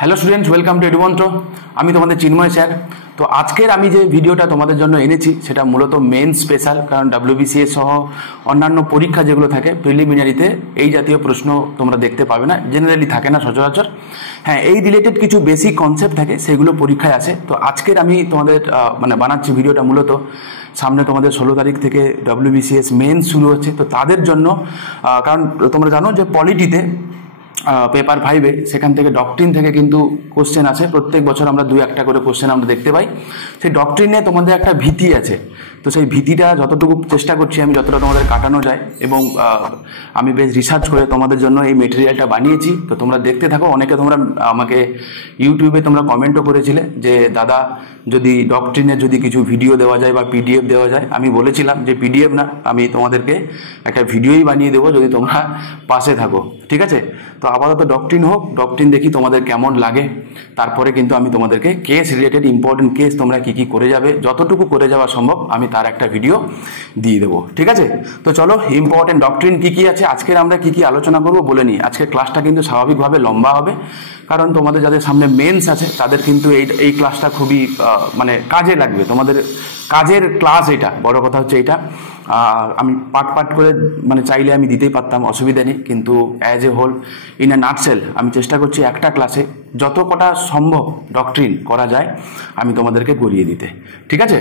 Hello students, welcome to Edumantra. আমি তোমাদের চিন্ময় sir. তো আজকের আমি যে ভিডিওটা তোমাদের জন্য এনেছি সেটা মূলত মেন স্পেশাল, কারণ WBCS সহ অন্যান্য পরীক্ষা যেগুলো থাকে প্রিলিমিনারিতে এই জাতীয় প্রশ্ন তোমরা দেখতে পাবে না, জেনারেলি থাকে না সচরাচর। হ্যাঁ, এই রিলেটেড কিছু বেসিক কনসেপ্ট থাকে, সেগুলো পরীক্ষায় আসে। তো আজকের আমি তোমাদের বানাচ্ছি ভিডিওটা মূলত সামনে তোমাদের 16 তারিখ থেকে WBCS মেন শুরু হচ্ছে। তো তাদের জন্য, কারণ তোমরা জানো যে পলিটিতে পেপার 5-এ সেখান থেকে ডক্ট্রিন থেকে কিন্তু কোশ্চেন আছে। প্রত্যেক বছর আমরা 2-1টা করে কোশ্চেন আমরা দেখতে পাই। সেই ডক্ট্রিনে তোমাদের একটা ভীতি আছে, তো সেই ভীতিটা যতটুকু চেষ্টা করছি আমি যতটা তোমাদের কাটানো যায়, এবং আমি বেশ রিসার্চ করে তোমাদের জন্য এই মেটেরিয়ালটা বানিয়েছি। তো তোমরা দেখতে থাকো। অনেকে তোমরা আমাকে ইউটিউবে তোমরা কমেন্টও করেছিলে যে দাদা যদি ডক্ট্রিনের যদি কিছু ভিডিও দেওয়া যায় বা PDF দেওয়া যায়। আমি বলেছিলাম যে PDF না, আমি তোমাদেরকে একটা ভিডিওই বানিয়ে দেবো যদি তোমরা পাশে থাকো, ঠিক আছে? তো আপাতত ডক্ট্রিন হোক, ডক্ট্রিন দেখি তোমাদের কেমন লাগে। তারপরে কিন্তু আমি তোমাদেরকে কেস রিলেটেড ইম্পর্টেন্ট কেস তোমরা কি কি করে যাবে, যতটুকু করে যাওয়া সম্ভব আমি তার একটা ভিডিও দিয়ে দেবো, ঠিক আছে? তো চলো, ইম্পর্টেন্ট ডক্ট্রিন কি কি আছে, আজকের আমরা কি কি আলোচনা করবো বলে নিই। আজকের ক্লাসটা কিন্তু স্বাভাবিকভাবে লম্বা হবে, কারণ তোমাদের যাদের সামনে মেন্স আছে তাদের কিন্তু এই ক্লাসটা খুবই কাজে লাগবে। তোমাদের কাজের ক্লাস এটা, বড় কথা হচ্ছে এটা। আমি পার্ট করে চাইলে আমি দিতেই পারতাম, অসুবিধা নেই, কিন্তু as a whole in a nutshell আমি চেষ্টা করছি একটা ক্লাসে যত কটা সম্ভব ডক্ট্রিন করা যায় আমি তোমাদেরকে করিয়ে দিতে, ঠিক আছে?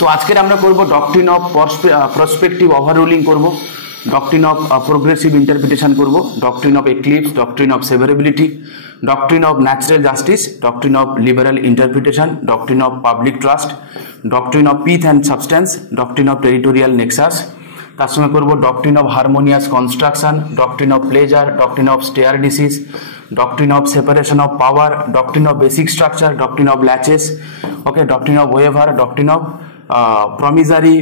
তো আজকের আমরা করব ডক্ট্রিন অফ প্রসপেক্টিভ ওভাররুলিং করব, ডক্ট্রিন অফ প্রোগ্রেসিভ ইন্টারপ্রিটেশন করব, doctrine of eclipse, doctrine of severability, doctrine of natural justice, doctrine of liberal interpretation, doctrine of public trust, doctrine of pith and substance, doctrine of territorial nexus. তার সঙ্গে করব doctrine of harmonious construction, doctrine of pleasure, doctrine of stare decisis, doctrine of separation of power, doctrine of basic structure, doctrine of laches, okay, doctrine of waiver, doctrine of promissory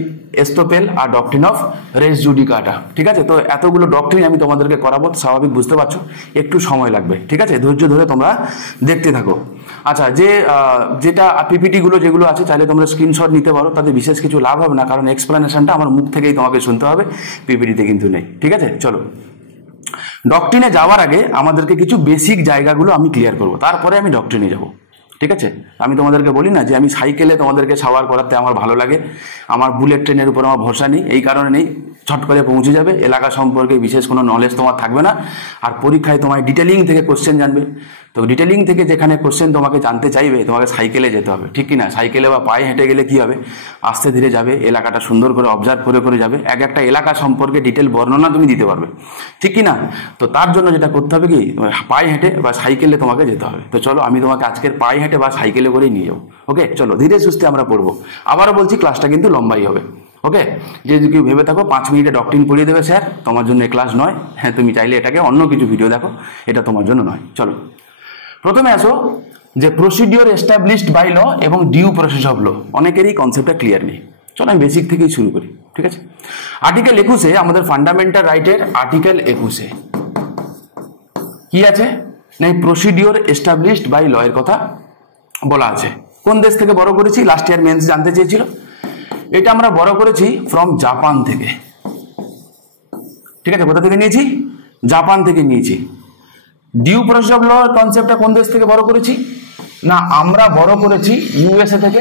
এস্তোপেল R doctrine of race judicata, ঠিক আছে? তো এতগুলো doctrine আমি তোমাদেরকে করাবো, স্বাভাবিক বুঝতে পারছো, একটু সময় লাগবে, ঠিক আছে? ধৈর্য ধরে তোমরা দেখতে থাকো। আচ্ছা, যেটা PPT গুলো যেগুলো আছে চাইলে তোমরা স্ক্রিনশট নিতে পারো, তাতে বিশেষ কিছু লাভ হবে না, কারণ এক্সপ্লেনেশনটা আমার মুখ থেকেই তোমাকে শুনতে হবে, PPT-তে কিন্তু নেই, ঠিক আছে? চলো, ডক্ট্রিনে যাওয়ার আগে আমাদেরকে কিছু বেসিক জায়গাগুলো আমি ক্লিয়ার করবো, তারপরে আমি ডক্ট্রিনে যাবো, ঠিক আছে? আমি তোমাদেরকে বলি না যে আমি সাইকেলে তোমাদেরকে সাওয়ার করাতে আমার ভালো লাগে, আমার বুলেট ট্রেনের উপর আমার ভরসা নেই, এই কারণে নেই, ছট করে পৌঁছে যাবে, এলাকা সম্পর্কে বিশেষ কোনো নলেজ তোমার থাকবে না, আর পরীক্ষায় তোমায় ডিটেলিং থেকে কোশ্চেন জানবে। তো ডিটেলিং থেকে যেখানে কোশ্চেন তোমাকে জানতে চাইবে তোমাকে সাইকেলে যেতে হবে, ঠিক কিনা? সাইকেলে বা পায়ে হেঁটে গেলে কি হবে, আস্তে ধীরে যাবে, এলাকাটা সুন্দর করে অবজার্ভ করে যাবে, একটা এলাকা সম্পর্কে ডিটেল বর্ণনা তুমি দিতে পারবে, ঠিক কিনা? তো তার জন্য যেটা করতে হবে কি, পায়ে হেঁটে বা সাইকেলে তোমাকে যেতে হবে। তো চলো, আমি তোমাকে আজকের পায়ে হেঁটে বা সাইকেলে করেই নিয়ে যাবো, ওকে? চলো, ধীরে সুস্থে আমরা পড়বো। আবারও বলছি, ক্লাসটা কিন্তু লম্বাই হবে, ওকে? যে কেউ ভেবে থাকো 5 মিনিটে ডক্ট্রিন পড়িয়ে দেবে স্যার, তোমার জন্য এই ক্লাস নয়। হ্যাঁ, তুমি চাইলে এটাকে অন্য কিছু ভিডিও দেখো, এটা তোমার জন্য নয়। চলো, প্রথমে আসো যে প্রসিডিওর এস্টাবলিশড বাই ল এবং ডিউ প্রসেস অফ ল। অনেকেরই কনসেপ্টটা ক্লিয়ার নেই, চলো আমি বেসিক থেকেই শুরু করি, ঠিক আছে? আর্টিকেল 21-এ, আমাদের ফান্ডামেন্টাল রাইটের আর্টিকেল 21-এ কি আছে না, প্রসিডিওর এস্টাবলিশড বাই ল এর কথা বলা আছে। কোন দেশ থেকে বড় করেছি, লাস্ট ইয়ার মেন্স জানতে চেয়েছিল, এটা আমরা বড় করেছি ফ্রম জাপান থেকে, ঠিক আছে? কোথা থেকে নিয়েছি? জাপান থেকে নিয়েছি। ডিউ প্রসেস অফ ল কনসেপ্টটা কোন দেশ থেকে বড় করেছি না, আমরা বড় করেছি USA থেকে।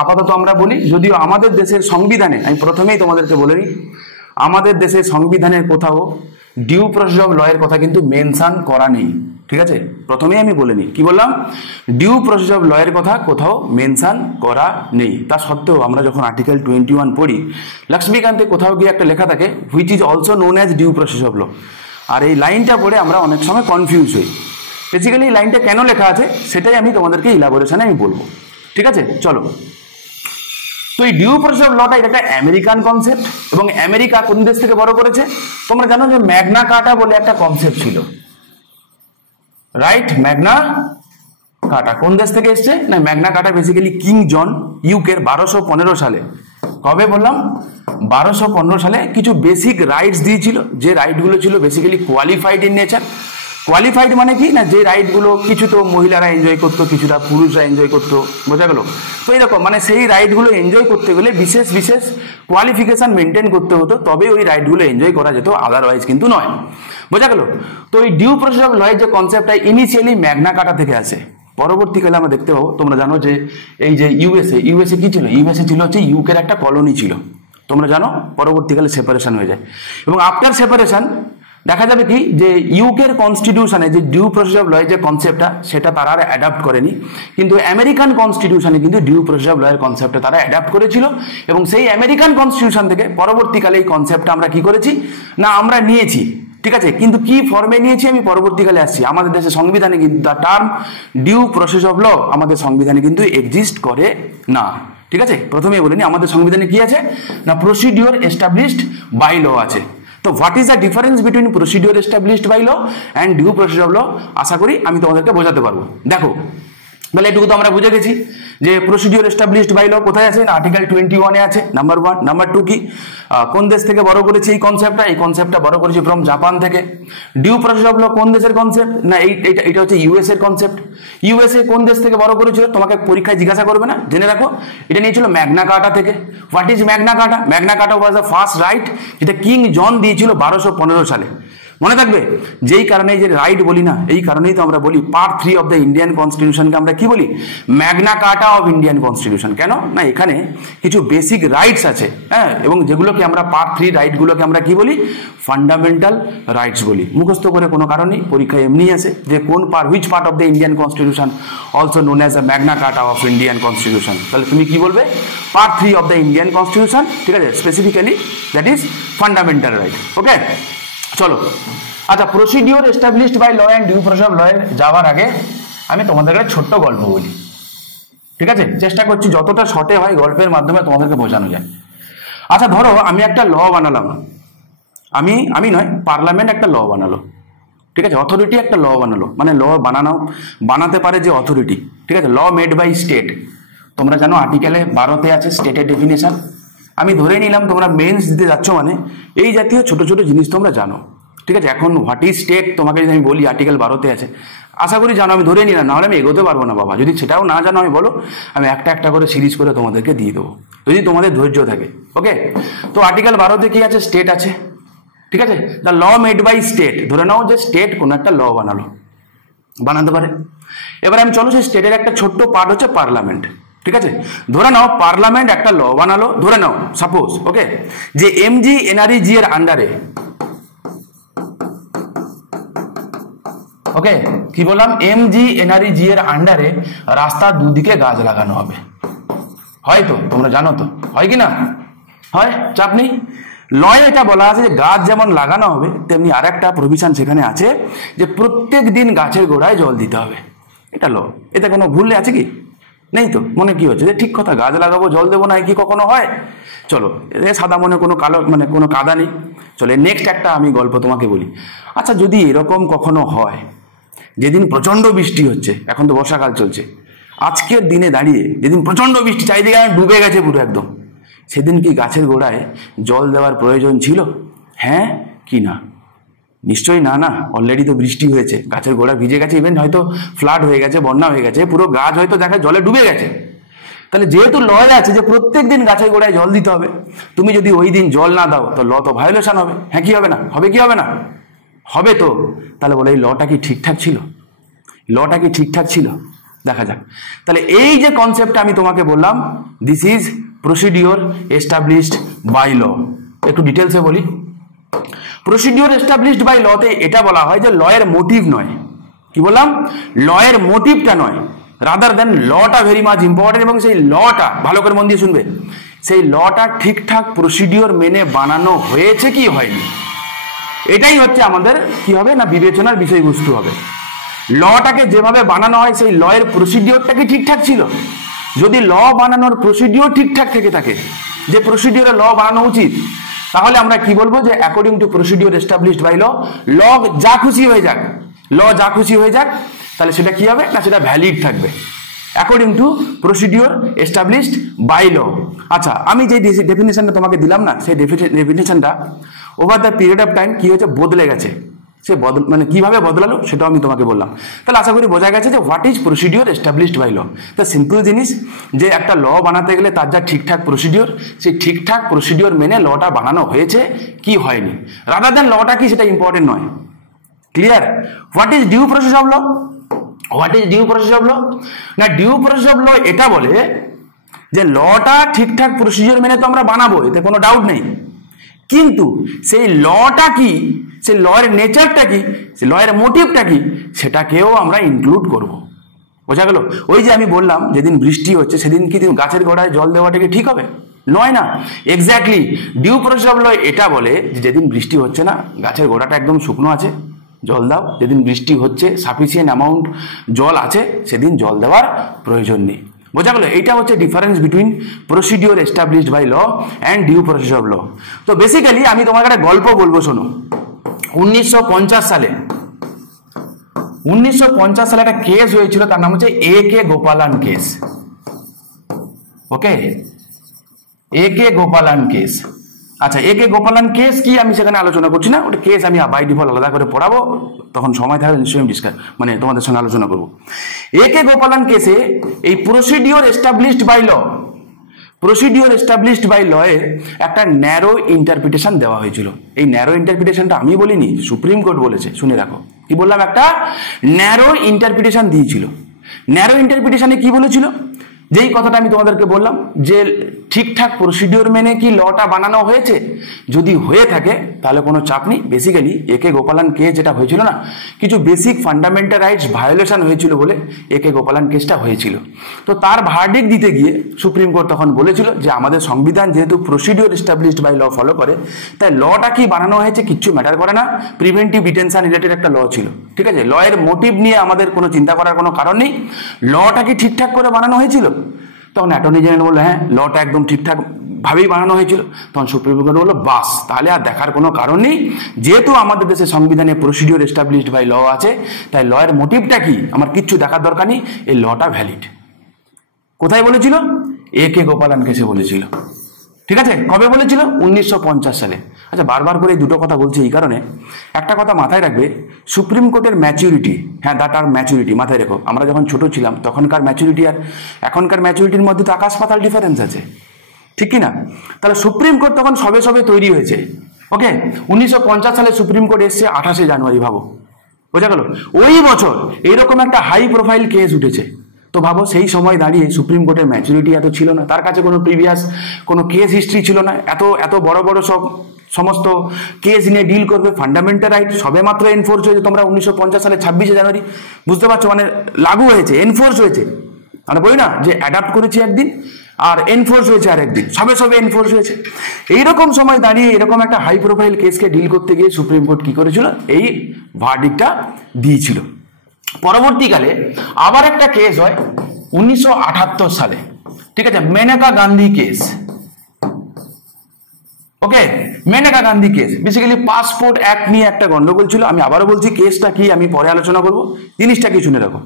আপাতত আমরা বলি, যদিও আমাদের দেশের সংবিধানে, আমি প্রথমেই তোমাদেরকে বলে নিই, আমাদের দেশের সংবিধানের কোথাও ডিউ প্রসেস অফ ল এর কথা কিন্তু মেনশন করা নেই, ঠিক আছে? প্রথমেই আমি বলে নিই, কি বললাম, ডিউ প্রসেস অফ ল এর কথা কোথাও মেনশন করা নেই। তা সত্ত্বেও আমরা যখন আর্টিকেল 21 পড়ি, লক্ষ্মীকান্তে কোথাও গিয়ে একটা লেখা থাকে, which is also known as due process of law. আর এই লাইনটা পড়ে আমরা অনেক সময় কনফিউজ হই। বেসিক্যালি এই লাইনটা কেন লেখা আছে সেটাই আমি তোমাদেরকে ইলাবোরেশনে আমি বলবো, ঠিক আছে? চলো, তো এই ডিউ প্রসেস অফ লটা এটা একটা আমেরিকান কনসেপ্ট, এবং আমেরিকা কোন দেশ থেকে বড় করেছে? তোমরা জানো যে ম্যাগনা কার্টা বলে একটা কনসেপ্ট ছিল, রাইট? ম্যাগনা কার্টা কোন দেশ থেকে এসছে না, ম্যাগনা কার্টা বেসিক্যালি কিং জন ইউকের 1215 সালে, কবে বললাম, 1215 সালে কিছু বেসিক রাইটস দিয়েছিল, যে রাইটগুলো ছিল basically qualified in nature. Qualified মানে কি না, যে রাইটগুলো কিছু তো মহিলারা এনজয় করতো, কিছুটা পুরুষরা এনজয় করতো, বোঝা গেল? তো এইরকম সেই রাইটগুলো এনজয় করতে গেলে বিশেষ বিশেষ কোয়ালিফিকেশন মেনটেন করতে হতো, তবে ওই রাইটগুলো এনজয় করা যেত, আদারওয়াইজ কিন্তু নয়। বোঝা গেল? তো এই ডিউ প্রসেস অফ লয়ের যে কনসেপ্টটা ইনিশিয়ালি ম্যাগনা কার্টা থেকে আসে, পরবর্তীকালে আমরা দেখতে পাবো, তোমরা জানো যে এই যে ইউএসএ কি ছিল? ইউএসএ ছিল হচ্ছে ইউকের একটা কলোনি ছিল, তোমরা জানো। পরবর্তীকালে সেপারেশন হয়ে যায় এবং আফটার সেপারেশন দেখা যাবে কি যে ইউকের কনস্টিটিউশনে যে ডিউ প্রসেস অফ লয়ের যে কনসেপ্টটা সেটা তারা আর অ্যাডাপ্ট করেনি, কিন্তু আমেরিকান কনস্টিটিউশনে কিন্তু ডিউ প্রসেস অফ লয়ের কনসেপ্টটা তারা অ্যাডাপ্ট করেছিল এবং সেই আমেরিকান কনস্টিটিউশন থেকে পরবর্তীকালে এই কনসেপ্টটা আমরা কি করেছি না আমরা নিয়েছি, ঠিক আছে? কিন্তু কি ফর্মে নিয়েছি আমি পরবর্তীকালে আসছি। আমাদের দেশের সংবিধানে কিন্তু the term due process of law আমাদের সংবিধানে কিন্তু এক্সিস্ট করে না, ঠিক আছে? প্রথমেই বলিনি আমাদের সংবিধানে কি আছে না প্রসিডিওর এস্টাবলিশড বাই ল আছে। তো what is the difference between procedure established by law and due process of law, আশা করি আমি তোমাদেরকে বোঝাতে পারবো। দেখো তাহলে এটুকু তো আমরা বুঝে গেছি যে প্রসিডিওর এস্টাবলিশড বাই ল কোথায় আছে না আর্টিকেল 21 আছে, নাম্বার 1। নাম্বার 2 কি, কোন দেশ থেকে বড় করেছে এই কনসেপ্টটা? এই কনসেপ্টটা বড় করেছে ফ্রম জাপান থেকে। ডিউ প্রসেস অফ ল কোন দেশের কনসেপ্ট না এটা হচ্ছে ইউএস এর কনসেপ্ট। ইউএসএ কোন দেশ থেকে বড় করেছিল তোমাকে পরীক্ষায় জিজ্ঞাসা করবে না, জেনে রাখো। এটা নিয়েছিল ম্যাগনা কার্টা থেকে। What is Magna কার্টা? Magna কার্টা was the first right যেটা কিং জন দিয়েছিল 1215 সালে, মনে থাকবে। যেই কারণে যে রাইট বলি না, এই কারণেই তো আমরা বলি পার্ট 3 অফ দ্য ইন্ডিয়ান কনস্টিটিউশনকে আমরা কি বলি? Magna Carta of Indian constitution. কেন না এখানে কিছু বেসিক রাইটস আছে, হ্যাঁ, এবং যেগুলোকে আমরা পার্ট 3 রাইটগুলোকে আমরা কি বলি? ফান্ডামেন্টাল রাইটস বলি। মুখস্থ করে কোনো কারণ নেই, পরীক্ষায় এমনি আসে যে কোন which part of the Indian constitution also known as the Magna Carta of Indian constitution. তাহলে তুমি কি বলবে? Part 3 of the Indian constitution, ঠিক আছে? Specifically that is fundamental right. Okay, চলো। আচ্ছা, procedure established by law and due process of law যাওয়ার আগে আমি তোমাদের একটা ছোট্ট গল্প বলি, ঠিক আছে? চেষ্টা করছি যতটা শর্টে হয় গল্পের মাধ্যমে তোমাদেরকে বোঝানো যায়। আচ্ছা, ধরো আমি একটা ল বানালাম, আমি নয়, পার্লামেন্ট একটা ল বানালো, ঠিক আছে? অথরিটি একটা ল বানালো, মানে ল বানাতে পারে যে অথরিটি, ঠিক আছে? Law made by state. তোমরা জানো আর্টিকেলে 12-তে আছে স্টেটের ডেফিনেশন। আমি ধরে নিলাম তোমরা মেন্স দিতে যাচ্ছ, মানে এই জাতীয় ছোট ছোট জিনিস তোমরা জানো, ঠিক আছে? এখন হোয়াট ইজ স্টেট তোমাকে যদি আমি বলি আর্টিকেল 12-তে আছে, আশা করি জানো। আমি ধরে নিলাম, নাহলে আমি এগোতে পারবো না বাবা। যদি সেটাও না জানো আমি বলো, আমি একটা একটা করে সিরিজ করে তোমাদেরকে দিয়ে দেবো, যদি তোমাদের ধৈর্য থাকে। ওকে, তো আর্টিকেল 12-তে কি আছে? স্টেট আছে, ঠিক আছে? The law made by state, ধরে নাও যে স্টেট কোনো একটা ল বানাতে পারে। এবার আমি চলো সেই স্টেটের একটা ছোট্ট পার্ট হচ্ছে পার্লামেন্ট, ঠিক আছে? ধরে নাও পার্লামেন্ট একটা ল বানালো, ধরে নাও সাপোজ, ওকে, যে এমজি এনআরইজি এর আন্ডারে, ওকে, কি বললাম? এমজি এনআরইজি এর আন্ডারে রাস্তার দুদিকে গাছ লাগানো হবে। হয়তো তোমরা জানো, তো হয় কি না? হয়, চাপ নেই। লয়ে এটা বলা আছে যে গাছ যেমন লাগানো হবে, তেমনি আর একটা প্রভিশন সেখানে আছে যে প্রত্যেক দিন গাছের গোড়ায় জল দিতে হবে। এটা ল, এতে কোনো ভুল আছে কি? নেই তো? মনে কি হচ্ছে যে ঠিক কথা, গাছ লাগাবো জল দেবো না, কি কখনো হয়? চলো, সাদা মনে কোনো কালো মানে কোনো কাদা নেই। চলো, নেক্সট একটা আমি গল্প তোমাকে বলি। আচ্ছা, যদি এরকম কখনো হয় যেদিন প্রচন্ড বৃষ্টি হচ্ছে, এখন তো বর্ষাকাল চলছে, আজকের দিনে দাঁড়িয়ে যেদিন প্রচন্ড বৃষ্টি, চারিদিকে ডুবে গেছে পুরো একদম, সেদিন কি গাছের গোড়ায় জল দেওয়ার প্রয়োজন ছিল? হ্যাঁ কি না? নিশ্চয়ই না। না, অলরেডি তো বৃষ্টি হয়েছে, গাছের গোড়া ভিজে গেছে, ইভেন হয়তো ফ্লাড হয়ে গেছে, বন্যা হয়ে গেছে, পুরো গাছ হয়তো দেখা জলে ডুবে গেছে। তাহলে যেহেতু লয়ে আছে যে প্রত্যেক দিন গাছের গোড়ায় জল দিতে হবে, তুমি যদি ওই দিন জল না দাও তো ল তো ভায়োলেশন হবে। হ্যাঁ কি হবে না? হবে কি হবে না? হবে তো। তাহলে বলে এই লটা কি ঠিকঠাক ছিল? লটা কি ঠিকঠাক ছিল? দেখা যাক। তাহলে এই যে কনসেপ্টটা আমি তোমাকে বললাম, this is procedure established by law. একটু ডিটেলসে বলি। প্রসিডিওর এস্টাবলিশড বাই লতে এটা বলা হয় যে লয়ের মোটিভ নয়, কি বললাম? লয়ের মোটিভটা নয়, রাদার দেন লটা ভেরি মাচ ইম্পর্টেন্ট, এবং সেই লটা ভালো করে মন দিয়ে শুনবে, সেই লটা ঠিকঠাক প্রসিডিওর মেনে বানানো হয়েছে কি হয়নি, এটাই হচ্ছে আমাদের কি হবে না বিবেচনার বিষয়বস্তু হবে। লটাকে যেভাবে বানানো হয় সেই লয়ের প্রসিডিওরটা কি ঠিকঠাক ছিল? যদি ল বানানোর প্রসিডিওর ঠিকঠাক থেকে থাকে, যে প্রসিডিওরে ল বানানো উচিত, তাহলে আমরা কি বলবো যে according to procedure established by law, law যা খুশি হয়ে যাক, ল যা খুশি হয়ে যাক, তাহলে সেটা কি হবে না সেটা ভ্যালিড থাকবে according to procedure established by law. আচ্ছা, আমি যে ডেফিনেশনটা তোমাকে দিলাম না, সেই ডেফিনেশনটা over the period of time কি হয়েছে, বদলে গেছে। সে মানে কিভাবে বদলালো সেটাও আমি তোমাকে বললাম। তাহলে আশা করি বোঝা গেছে যে what is procedure established by law. তা সিম্পল জিনিস যে একটা ল বানাতে গেলে তার যা ঠিকঠাক প্রসিডিওর, সেই ঠিকঠাক প্রসিডিওর মেনে লটা বানানো হয়েছে কি হয়নি, রাদার দেন লটা কি সেটা ইম্পর্টেন্ট নয়। Clear? What is due process of law? What is due process of law? না, ডিউ প্রসেস অফ ল এটা বলে যে লটা ঠিকঠাক প্রসিডিওর মেনে তো আমরা বানাবো, এতে কোনো ডাউট নেই, কিন্তু সেই লটা কি, সেই লয়ের নেচারটা কি, সেই লয়ের মোটিভটা কি, সেটাকেও আমরা ইনক্লুড করব। বোঝা গেল? ওই যে আমি বললাম যেদিন বৃষ্টি হচ্ছে সেদিন কি গাছের গোড়ায় জল দেওয়াটা কি ঠিক হবে? নয় না। Exactly due process of law এটা বলে যে যেদিন বৃষ্টি হচ্ছে না, গাছের গোড়াটা একদম শুকনো আছে, জল দাও। যেদিন বৃষ্টি হচ্ছে, সাফিসিয়েন্ট অ্যামাউন্ট জল আছে, সেদিন জল দেওয়ার প্রয়োজন নেই। বোঝা গেল? এইটা হচ্ছে difference between procedure established by law and due process of law. তো বেসিক্যালি আমি তোমাকে একটা গল্প বলবো, শোনো। 1950 সালে একটা কেস হয়েছিল, তার নাম হচ্ছে A.K. গোপালান কেস। ওকে, A.K. গোপালান কেস। আচ্ছা, A.K. গোপালান কেস কি আমি সেখানে আলোচনা করছি না, ওটা কেস আমি বাই ডিফল্ট আলাদা করে পড়াবো, তখন সময় থাকলে নিশ্চয়ই মানে তোমাদের সঙ্গে আলোচনা করবো। A.K. গোপালান কেসে এই procedure established by law, procedure established by law এর একটা ন্যারো ইন্টারপ্রিটেশন দেওয়া হয়েছিল। এই ন্যারো ইন্টারপ্রিটেশনটা আমি বলিনি, সুপ্রিম কোর্ট বলেছে, শুনে রাখো। কি বললাম? একটা ন্যারো ইন্টারপ্রিটেশন দিয়েছিল। ন্যারো ইন্টারপ্রিটেশনে কি বলেছিল? যেই কথাটা আমি তোমাদেরকে বললাম যে ঠিকঠাক প্রসিডিওর মেনে কি লটা বানানো হয়েছে, যদি হয়ে থাকে তাহলে কোনো চাপ নেই। Basically A.K. গোপালান কেস যেটা হয়েছিল না, কিছু বেসিক ফান্ডামেন্টাল রাইটস ভায়োলেশন হয়েছিল বলে A.K. গোপালান কেসটা হয়েছিল। তো তার ভার্ডিক্ট দিতে গিয়ে সুপ্রিম কোর্ট তখন বলেছিল যে আমাদের সংবিধান যেহেতু procedure established by law follow করে, তাই লটা কি বানানো হয়েছে কিচ্ছু ম্যাটার করে না। প্রিভেন্টিভ ডিটেনশন রিলেটেড একটা ল ছিল, ঠিক আছে? লয়ের মোটিভ নিয়ে আমাদের কোনো চিন্তা করার কোনো কারণ নেই। লটা কি ঠিকঠাক করে বানানো হয়েছিল? তখন অ্যাটর্নি জেনারেল বললো হ্যাঁ, লটা একদম ঠিকঠাক ভাবেই বানানো হয়েছিল। তখন সুপ্রিম কোর্ট বললো বাস, তাহলে আর দেখার কোনো কারণ নেই, যেহেতু আমাদের দেশের সংবিধানে প্রসিডিওর এস্টাবলিশড বাই ল আছে, তাই লয়ের মোটিভটা কি আমার কিচ্ছু দেখার দরকার নেই, এই লটা ভ্যালিড। কোথায় বলেছিল? A.K. গোপালান কেসে বলেছিল। ঠিক আছে? কবে বলেছিল? 1950 সালে। আচ্ছা, বারবার করে এই দুটো কথা বলছি এই কারণে, একটা কথা মাথায় রাখবে, সুপ্রিম কোর্টের ম্যাচুরিটি, হ্যাঁ দ্যাট আর ম্যাচুরিটি, মাথায় রেখো। আমরা যখন ছোট ছিলাম তখনকার ম্যাচুরিটি আর এখনকার ম্যাচুরিটির মধ্যে তো আকাশ পাতাল ডিফারেন্স আছে, ঠিক কি না? তাহলে সুপ্রিম কোর্ট তখন সবে সবে তৈরি হয়েছে। ওকে, 1950 সালে সুপ্রিম কোর্ট এসছে 28শে জানুয়ারি, ভাবো। বোঝা গেল? ওই বছর এইরকম একটা হাই প্রোফাইল কেস উঠেছে। তো ভাবো, সেই সময় দাঁড়িয়ে সুপ্রিম কোর্টের ম্যাচুরিটি এত ছিল না, তার কাছে কোনো প্রিভিয়াস কোনো কেস হিস্ট্রি ছিল না, এত বড় বড় সমস্ত কেস নিয়ে ডিল করবে। ফান্ডামেন্টাল রাইট সবে মাত্র এনফোর্স হয়েছে তোমরা 1950 সালে 26শে জানুয়ারি, বুঝতে পারছো? মানে লাগু হয়েছে, এনফোর্স হয়েছে। আমরা বলি না যে অ্যাডাপ্ট করেছি একদিন আর এনফোর্স হয়েছে আর একদিন, সবে এনফোর্স হয়েছে। এইরকম সময় দাঁড়িয়ে এরকম একটা হাই প্রোফাইল কেসকে ডিল করতে গিয়ে সুপ্রিম কোর্ট কি করেছিল? এই ভার্ডিক্টটা দিয়েছিল। পরবর্তীকালে আবার একটা কেস হয় 1978 সালে, ঠিক আছে? Maneka Gandhi case. Okay, Maneka Gandhi case basically passport act নিয়ে একটা গন্ডগোল ছিল। আমি আবারও বলছি, কেসটা কি আমি পরে আলোচনা করব, জিনিসটা কি শুনে রাখো।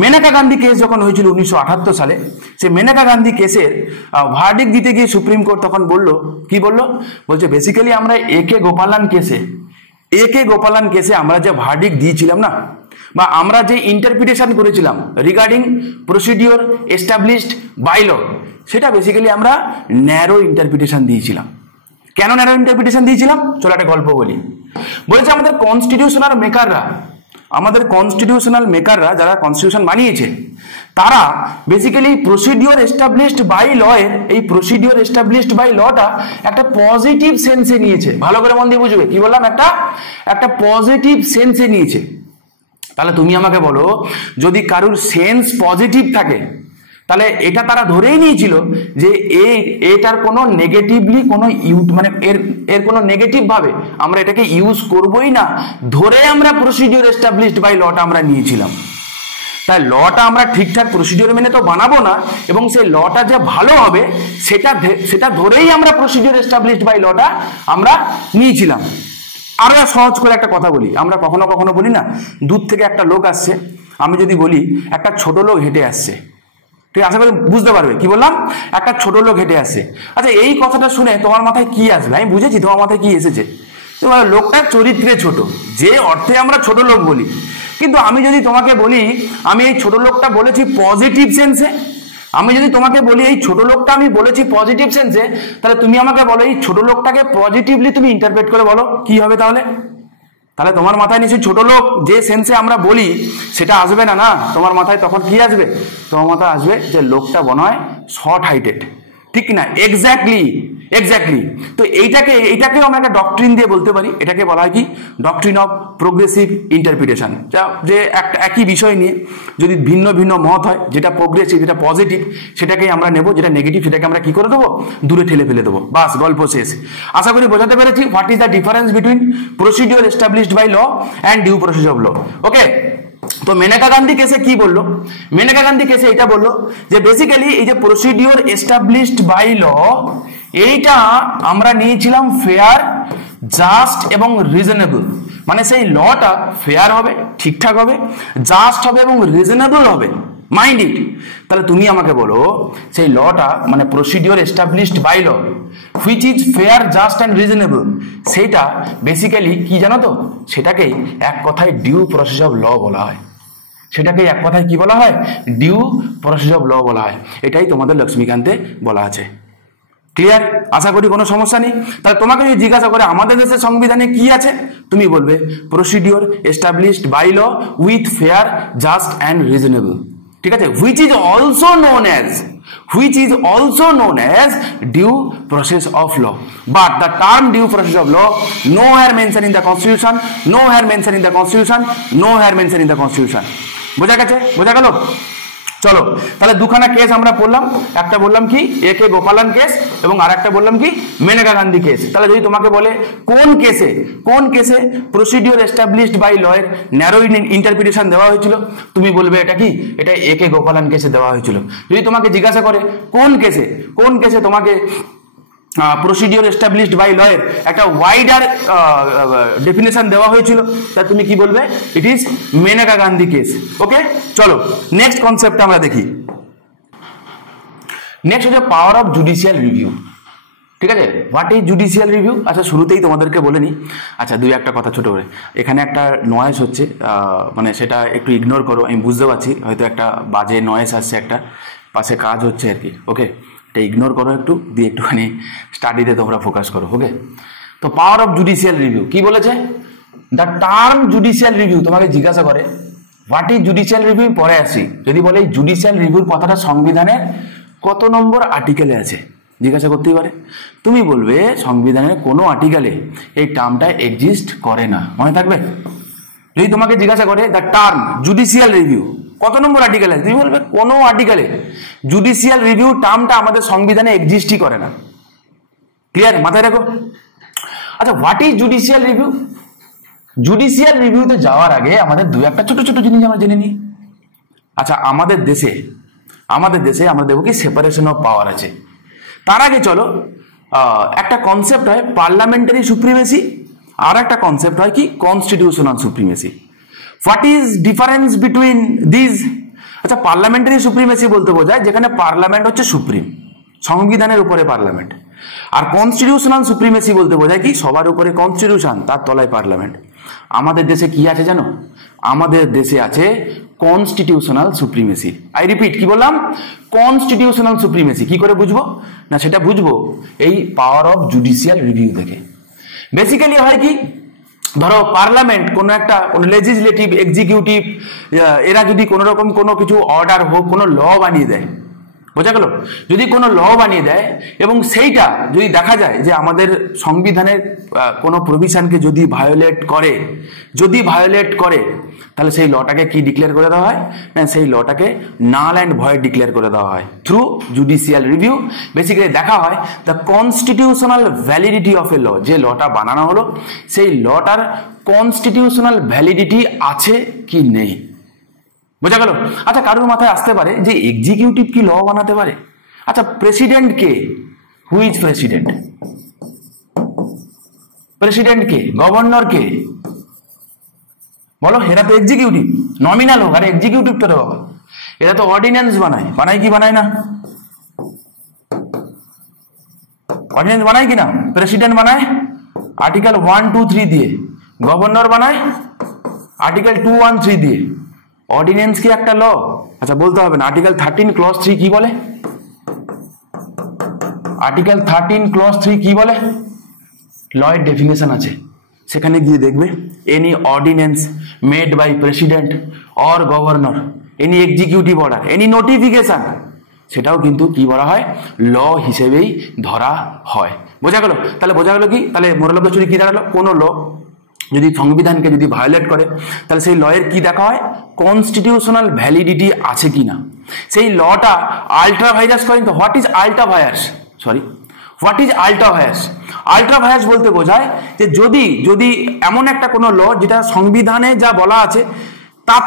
মেনকা গান্ধী কেস যখন হয়েছিল 1978 সালে, সেই মেনকা গান্ধী কেসের ভার্ডিক্ট দিতে গিয়ে সুপ্রিম কোর্ট তখন বলল, কি বললো? বলছে বেসিক্যালি আমরা A.K. গোপালান কেসে আমরা যে ভার্ডিক্ট দিয়েছিলাম না, বা আমরা যে ইন্টারপ্রিটেশন করেছিলাম regarding procedure established by law, সেটা বেসিক্যালি আমরা ন্যারো ইন্টারপ্রিটেশন দিয়েছিলাম। কেন ন্যারো ইন্টারপ্রিটেশন দিয়েছিলাম? চলো একটা গল্প বলি। বলেছে আমাদের কনস্টিটিউশনাল মেকাররা যারা কনস্টিটিউশন বানিয়েছে, তারা basically procedure established by law এর এই প্রসিডিওর এস্টাবলিশড বাই লটা একটা পজিটিভ সেন্সে নিয়েছে। ভালো করে মন দিয়ে বুঝবে কি বললাম, একটা পজিটিভ সেন্সে নিয়েছে। তাহলে তুমি আমাকে বলো, যদি কারুর সেন্স পজিটিভ থাকে, তাহলে এটা তারা ধরেই নিয়েছিল যে এটার কোনো নেগেটিভলি কোনো মানে এর কোনো নেগেটিভ ভাবে আমরা এটাকে ইউজ করবোই না, ধরে আমরা প্রসিডিওর এস্টাবলিশড বাই লটা আমরা নিয়েছিলাম। তাই লটা আমরা ঠিকঠাক প্রসিডিওর মেনে তো বানাবো না, এবং সেই লটা যে ভালো হবে সেটা ধরেই আমরা প্রসিডিওর এস্টাবলিশড বাই লটা আমরা নিয়েছিলাম। আরো সহজ করে একটা কথা বলি, আমরা কখনো কখনো বলি না, দূর থেকে একটা লোক আসছে, আমি যদি বলি একটা ছোট লোক হেঁটে আসছে, ঠিক আশা করি বুঝতে পারবে কি বললাম, একটা ছোট লোক হেঁটে আসছে। আচ্ছা, এই কথাটা শুনে তোমার মাথায় কি আসবে? আমি বুঝেছি তোমার মাথায় কি এসেছে। লোকটার চরিত্রে ছোট, যে অর্থে আমরা ছোট লোক বলি। কিন্তু আমি যদি তোমাকে বলি আমি এই ছোট লোকটা বলেছি পজিটিভ সেন্সে, আমি যদি তোমাকে বলি এই ছোট লোকটা আমি বলেছি পজিটিভ সেন্সে, তাহলে তুমি আমাকে বলো এই ছোট লোকটাকে পজিটিভলি তুমি ইন্টারপ্রেট করে বলো কি হবে তাহলে? তাহলে তোমার মাথায় নিশ্চয়ই ছোট লোক যে সেন্সে আমরা বলি সেটা আসবে না, না তোমার মাথায় তখন কি আসবে? তোমার মাথায় আসবে যে লোকটা মনে হয় শর্ট হাইটেড, ঠিক না? এক্স্যাক্টলি। তো এইটাকেও আমরা একটা ডক্ট্রিন দিয়ে বলতে পারি। এটাকে বলা হয় কি? Doctrine of progressive interpretation. যে একটা একই বিষয় নিয়ে যদি ভিন্ন ভিন্ন মত হয়, যেটা প্রোগ্রেসিভ, যেটা পজিটিভ সেটাকেই আমরা নেব, যেটা নেগেটিভ সেটাকে আমরা কি করে দেবো? দূরে ঠেলে ফেলে দেবো। বাস, গল্প শেষ। আশা করি বোঝাতে পেরেছি what is the difference between procedure established by law and due process of law. Okay, তো মেনকা গান্ধী কেসে কি বললো? মেনকা গান্ধী কেসে এটা বললো যে বেসিক্যালি এই যে প্রসিডিওর এস্টাবলিশড বাই ল, এইটা আমরা নিয়েছিলাম ফেয়ার, জাস্ট এবং রিজনেবল। মানে সেই লটা ফেয়ার হবে, ঠিকঠাক হবে, জাস্ট হবে এবং রিজনেবল হবে। Mind it. তাহলে তুমি আমাকে বলো সেই লটা মানে procedure established by law which is fair, just and reasonable, সেইটা বেসিক্যালি কি জানো তো? সেটাকেই এক কথায় ডিউ প্রসেস অফ ল বলা হয়। সেটাকে এক কথায় কি বলা হয়? ডিউ প্রসেস অফ ল বলা হয়। এটাই তোমাদের লক্ষ্মীকান্তে বলা আছে। ক্লিয়ার? আশা করি কোনো সমস্যা নেই। তাহলে তোমাকে যদি জিজ্ঞাসা করে আমাদের দেশের সংবিধানে কি আছে, তুমি বলবে procedure established by law with fair, just and reasonable. ঠিক আছে? Which is also known as due process of law, but the term due process of law nowhere mentioned in the constitution, nowhere mentioned in the constitution, nowhere mentioned in the constitution. বোঝা গেছে? বোঝা গেল? চলো তাহলে দুখানা case আমরা পড়লাম। একটা বললাম কি একে গোপালন কেস, এবং আর একটা বললাম কি মেনকা গান্ধী কেস। তাহলে যদি তোমাকে বলে কোন কেসে প্রসিডিওর এস্টাবলিশড বাই ল এর ন্যারো ইন্টারপ্রিটেশন দেওয়া হয়েছিল, তুমি বলবে এটা কি? এটা একে গোপালন কেসে দেওয়া হয়েছিল। যদি তোমাকে জিজ্ঞাসা করে কোন কেসে তোমাকে প্রসিডিওর এস্টাবলিশড বাই ল এর একটা ওয়াইডার ডেফিনেশন দেওয়া হয়েছিল, তা তুমি কি বলবে? It is Maneka Gandhi case. Okay, চলো নেক্সট কনসেপ্ট আমরা দেখি। নেক্সট হচ্ছে পাওয়ার অফ জুডিশিয়াল রিভিউ। ঠিক আছে, হোয়াট ইজ জুডিশিয়াল রিভিউ? আচ্ছা শুরুতেই তোমাদেরকে বলে নিই। আচ্ছা দুই একটা কথা ছোট করে, এখানে একটা নয়েজ হচ্ছে, মানে সেটা একটু ইগনোর করো। আমি বুঝতে পারছি হয়তো একটা বাজে নয়েজ আসছে, একটা পাশে কাজ হচ্ছে আর কি। ওকে, এটা ইগনোর করো একটু, দিয়ে একটুখানি স্টাডিতে তোমরা ফোকাস করো। ওকে, তো পাওয়ার অফ জুডিশিয়াল রিভিউ কি বলেছে? দ্য টার্ম জুডিশিয়াল রিভিউ তোমাকে জিজ্ঞাসা করে হোয়াট ইজ জুডিশিয়াল রিভিউ, পরে আসি। যদি বলে এই জুডিশিয়াল রিভিউর কথাটা সংবিধানের কত নম্বর আর্টিকেলে আছে, জিজ্ঞাসা করতেই পারে। তুমি বলবে সংবিধানের কোনো আর্টিকেলে এই টার্মটা এক্সিস্ট করে না, মনে থাকবে। যদি তোমাকে জিজ্ঞাসা করে দ্য টার্ম জুডিশিয়াল রিভিউ কত নম্বর আর্টিকেলে, তুমি বলবে কোনো আর্টিকেলে জুডিশিয়াল রিভিউ টার্মটা আমাদের সংবিধানে এক্সিস্টই করে না। ক্লিয়ার? মাথায় রাখো। আচ্ছা what is judicial review? Judicial রিভিউতে যাওয়ার আগে আমাদের দু একটা ছোট ছোট জিনিস আমরা জেনে নিই। আচ্ছা আমাদের দেশে আমরা দেখবো কি সেপারেশন অফ পাওয়ার আছে। তার আগে চলো একটা কনসেপ্ট হয় পার্লামেন্টারি সুপ্রিমেসি, আর একটা কনসেপ্ট হয় কি constitutional supremacy. What is difference between this? আচ্ছা পার্লামেন্টারি সুপ্রিমেসি বলতে বোঝায় যেখানে পার্লামেন্ট হচ্ছে সুপ্রিম, সংবিধানের উপরে পার্লামেন্ট। আর কনস্টিটিউশনাল সুপ্রিমেসি বলতে বোঝায় কি সবার উপরে কনস্টিটিউশন, তার তলায় পার্লামেন্ট। আমাদের দেশে কি আছে জানো? আমাদের দেশে আছে কনস্টিটিউশনাল সুপ্রিমেসি। আই রিপিট, কি বললাম? Constitutional supremacy. কি করে বুঝবো? না সেটা বুঝবো এই পাওয়ার অফ জুডিশিয়াল রিভিউ দেখে। বেসিক্যালি হয় কি, ধরো পার্লামেন্ট কোনো লেজিসলেটিভ, এক্সিকিউটিভ, এরা যদি কোনো রকম কোনো কিছু অর্ডার হোক, কোনো ল বানিয়ে দেয়, বোঝা গেল? যদি কোনো ল বানিয়ে দেয় এবং সেইটা যদি দেখা যায় যে আমাদের সংবিধানের কোনো প্রভিশনকে যদি ভায়োলেট করে, তাহলে সেই লটাকে কি ডিক্লেয়ার করে দেওয়া হয়? না সেই লটাকে নাল অ্যান্ড ভয়েড ডিক্লেয়ার করে দেওয়া হয় থ্রু জুডিশিয়াল রিভিউ। বেসিক্যালি দেখা হয় দ্য কনস্টিটিউশনাল ভ্যালিডিটি অফ এ ল, যে লটা বানানো হলো সেই লটার কনস্টিটিউশনাল ভ্যালিডিটি আছে কি নেই। বোঝা গেল? আচ্ছা কারোর মাথায় আসতে পারে যে এক্সিকিউটিভ কি ল বানাতে পারে? আচ্ছা প্রেসিডেন্ট কে? Who is president? প্রেসিডেন্ট কে? গভর্নর কে? বলো, এরা তো এক্সিকিউটিভ, নমিনাল হোক, আরে এক্সিকিউটিভ তো রে বাবা, এরা তো অর্ডিন্যান্স বানায় কি বানায় না? অর্ডিন্যান্স বানায় কি না? প্রেসিডেন্ট বানায় আর্টিকেল 1, 2, 3 দিয়ে, গভর্নর বানায় আর্টিকেল 2, 1, 3 দিয়ে। অর্ডিন্যান্স কি একটা ল? আচ্ছা বলতে হবে না। আর্টিকেল 13 ক্লজ 3 কি বলে? আর্টিকেল 13 ক্লজ 3 কি বলে? ল এর ডেফিনেশন আছে। সেখানে গিয়ে দেখবে any ordinance made by president or governor, any executive order, any notification, সেটাও কিন্তু কি বলা হয়, ল হিসেবেই ধরা হয়। বোঝা গেল? তাহলে বোঝা গেল কি, তাহলে মোরাল অফ দ্য স্টোরি কি দাঁড়ালো, কোনো ল যদি সংবিধানকে যদি ভায়োলেট করে তাহলে সেই লয়ের কি দেখা হয়, কনস্টিটিউশনাল ভ্যালিডিটি আছে কিনা। সেই লটা আল্ট্রা ভাইরাস করেন। তো what is ultra virus, what is ultra virus? Ultra virus বলতে বোঝায় যে যদি এমন একটা কোনো ল যেটা সংবিধানে যা বলা আছে তার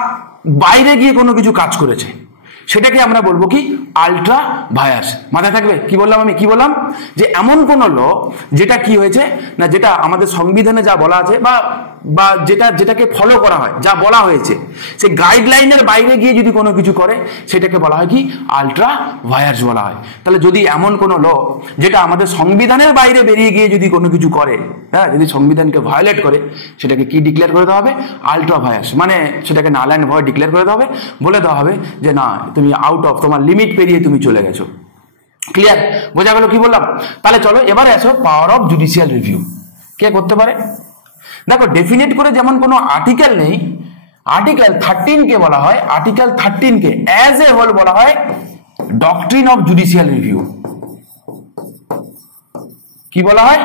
বাইরে গিয়ে কোনো কিছু কাজ করেছে, সেটাকে আমরা বলবো কি, আল্ট্রা ভায়াস। মাথায় থাকবে কি বললাম আমি, কি বললাম, যে এমন কোন ল যেটা কি হয়েছে না, যেটা আমাদের সংবিধানে যা বলা আছে বা যেটাকে ফলো করা হয়, যা বলা হয়েছে সেই গাইডলাইনের বাইরে গিয়ে যদি কোনো কিছু করে সেটাকে বলা হয় কি, আল্ট্রা ভায়াস বলা হয়। তাহলে যদি এমন কোনো ল যেটা আমাদের সংবিধানের বাইরে বেরিয়ে গিয়ে যদি কোনো কিছু করে, হ্যাঁ, যদি সংবিধানকে ভায়োলেট করে, সেটাকে কি ডিক্লেয়ার করে দেওয়া হবে, আল্ট্রা ভায়াস। মানে সেটাকে নাল অ্যান্ড ভয়েড ডিক্লেয়ার করে দেওয়া হবে, বলে দেওয়া হবে যে না, তুমি আউট অফ, তোমার লিমিট পেরিয়ে তুমি চলে গেছো। ক্লিয়ার? বোঝা গেল কি বললাম? তাহলে চলো এবারে আসো পাওয়ার অফ জুডিশিয়াল রিভিউ কে করতে পারে। দেখো, ডেফিনেট করে যেমন কোনো আর্টিকেল নেই, আর্টিকেল 13 কে বলা হয়, আর্টিকেল 13 কে অ্যাজ এ হোল বলা হয় ডক্ট্রিন অফ জুডিশিয়াল রিভিউ। কি বলা হয়,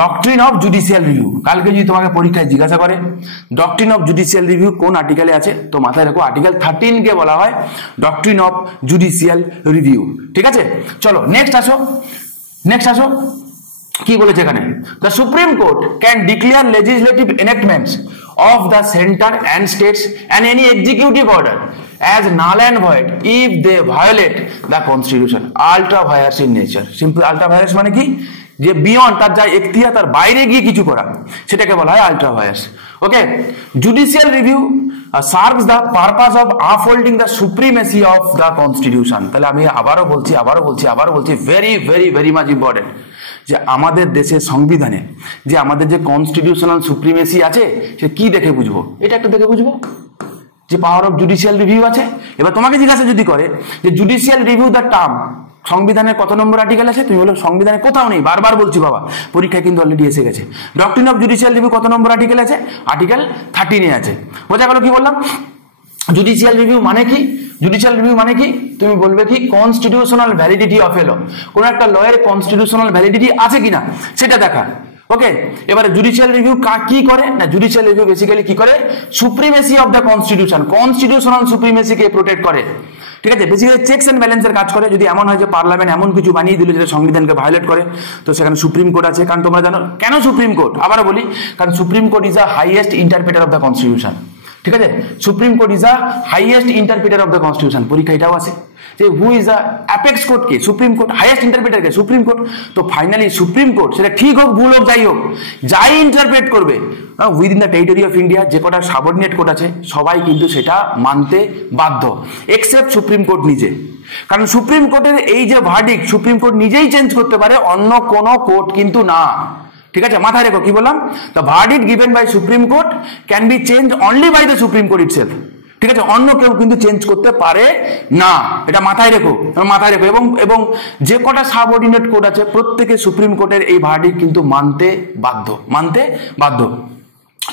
ডক্ট্রিন অফ জুডিশিয়াল রিভিউ। কালকে যদি তোমাকে পরীক্ষায় জিজ্ঞাসা করে ডক্ট্রিন অফ জুডিশিয়াল রিভিউ কোন আর্টিকেলে আছে, তো মাথায় রাখো আর্টিকেল 13 কে বলা হয় ডক্ট্রিন অফ জুডিশিয়াল রিভিউ। ঠিক আছে, চলো নেক্সট আসো কি বলেছে এখানে, the supreme court can declare legislative enactments of the centre and states and any executive order as null and void if they violate the constitution, ultra vires in nature। Simple ultra vires মানে কি, যে beyond, তার যা এখতিয়ার তার বাইরে গিয়ে কিছু করা, সেটাকে বলা হয় ultra vires. Okay, judicial review serves the purpose of upholding the supremacy of the constitution। তাহলে আমি আবারও বলছি very very very much important, যে আমাদের দেশের সংবিধানে যে আমাদের যে কনস্টিটিউশনাল সুপ্রিমেসি আছে, সে কি দেখে বুঝবো, এটা একটা দেখে বুঝবো যে পাওয়ার অফ জুডিশিয়াল রিভিউ আছে। এবার তোমাকে জিজ্ঞাসা যদি করে যে জুডিশিয়াল রিভিউ দ্য টার্ম সংবিধানের কত নম্বর আর্টিকেল আছে, তুমি বলো সংবিধানে কোথাও নেই, বারবার বলছি বাবা, পরীক্ষায় কিন্তু অলরেডি এসে গেছে। ডক্ট্রিন অফ জুডিশিয়াল রিভিউ কত নম্বর আর্টিকেল আছে, আর্টিকেল 13 আছে। বোঝা গেল কি বললাম? জুডিশিয়াল রিভিউ মানে কি, জুডিশিয়াল রিভিউ মানে কি, তুমি বলবে কি, কনস্টিটিউশনাল ভ্যালিডিটি অফ এ ল, কোন একটা ল এর কনস্টিটিউশনাল ভ্যালিডিটি আছে কিনা সেটা দেখা। ওকে, এবারে জুডিশিয়াল রিভিউ কি করে না, জুডিশিয়াল রিভিউ বেসিক্যালি কি করে, supremacy of the constitution, constitutional সুপ্রিমেসিকে প্রোটেক্ট করে। ঠিক আছে, বেসিক্যালি চেকস এন্ড ব্যালেন্সের কাজ করে। যদি এমন হয় যে পার্লামেন্ট এমন কিছু বানিয়ে দিল যেটা সংবিধানকে ভায়োলেট করে, তো সেখানে সুপ্রিম কোর্ট আছে। কারণ তোমরা জানো কেন সুপ্রিম কোর্ট, আবারও বলি, কারণ supreme court is the highest interpreter of the constitution. ঠিক আছে, supreme court is the highest interpreter of the constitution. পরীক্ষা এটাও আছে যে who is the apex court K, supreme court, highest interpreter K, supreme court. তো finally supreme court, সেটা ঠিক হোক ভুল হোক যাই হোক, যাই ইন্টারপ্রেট করবে within the territory of India, যে কটা সাবঅর্ডিনেট কোর্ট আছে সবাই কিন্তু সেটা মানতে বাধ্য, এক্সেপ্ট সুপ্রিম কোর্ট নিজে। কারণ সুপ্রিম কোর্টের এই যে ভার্ডিক্ট, সুপ্রিম কোর্ট নিজেই চেঞ্জ করতে পারে, অন্য কোনো কোর্ট কিন্তু না। ঠিক আছে, মাথায় রেখো কি বললাম, the verdict given by supreme court can be change only by the supreme court itself. ঠিক আছে, অন্য কেউ কিন্তু চেঞ্জ করতে পারে না, এটা মাথায় রেখো। এবং যে কটা সাবঅর্ডিনেট কোর্ট আছে প্রত্যেকে সুপ্রিম কোর্টের এই ভার্ডিক্ট কিন্তু মানতে বাধ্য।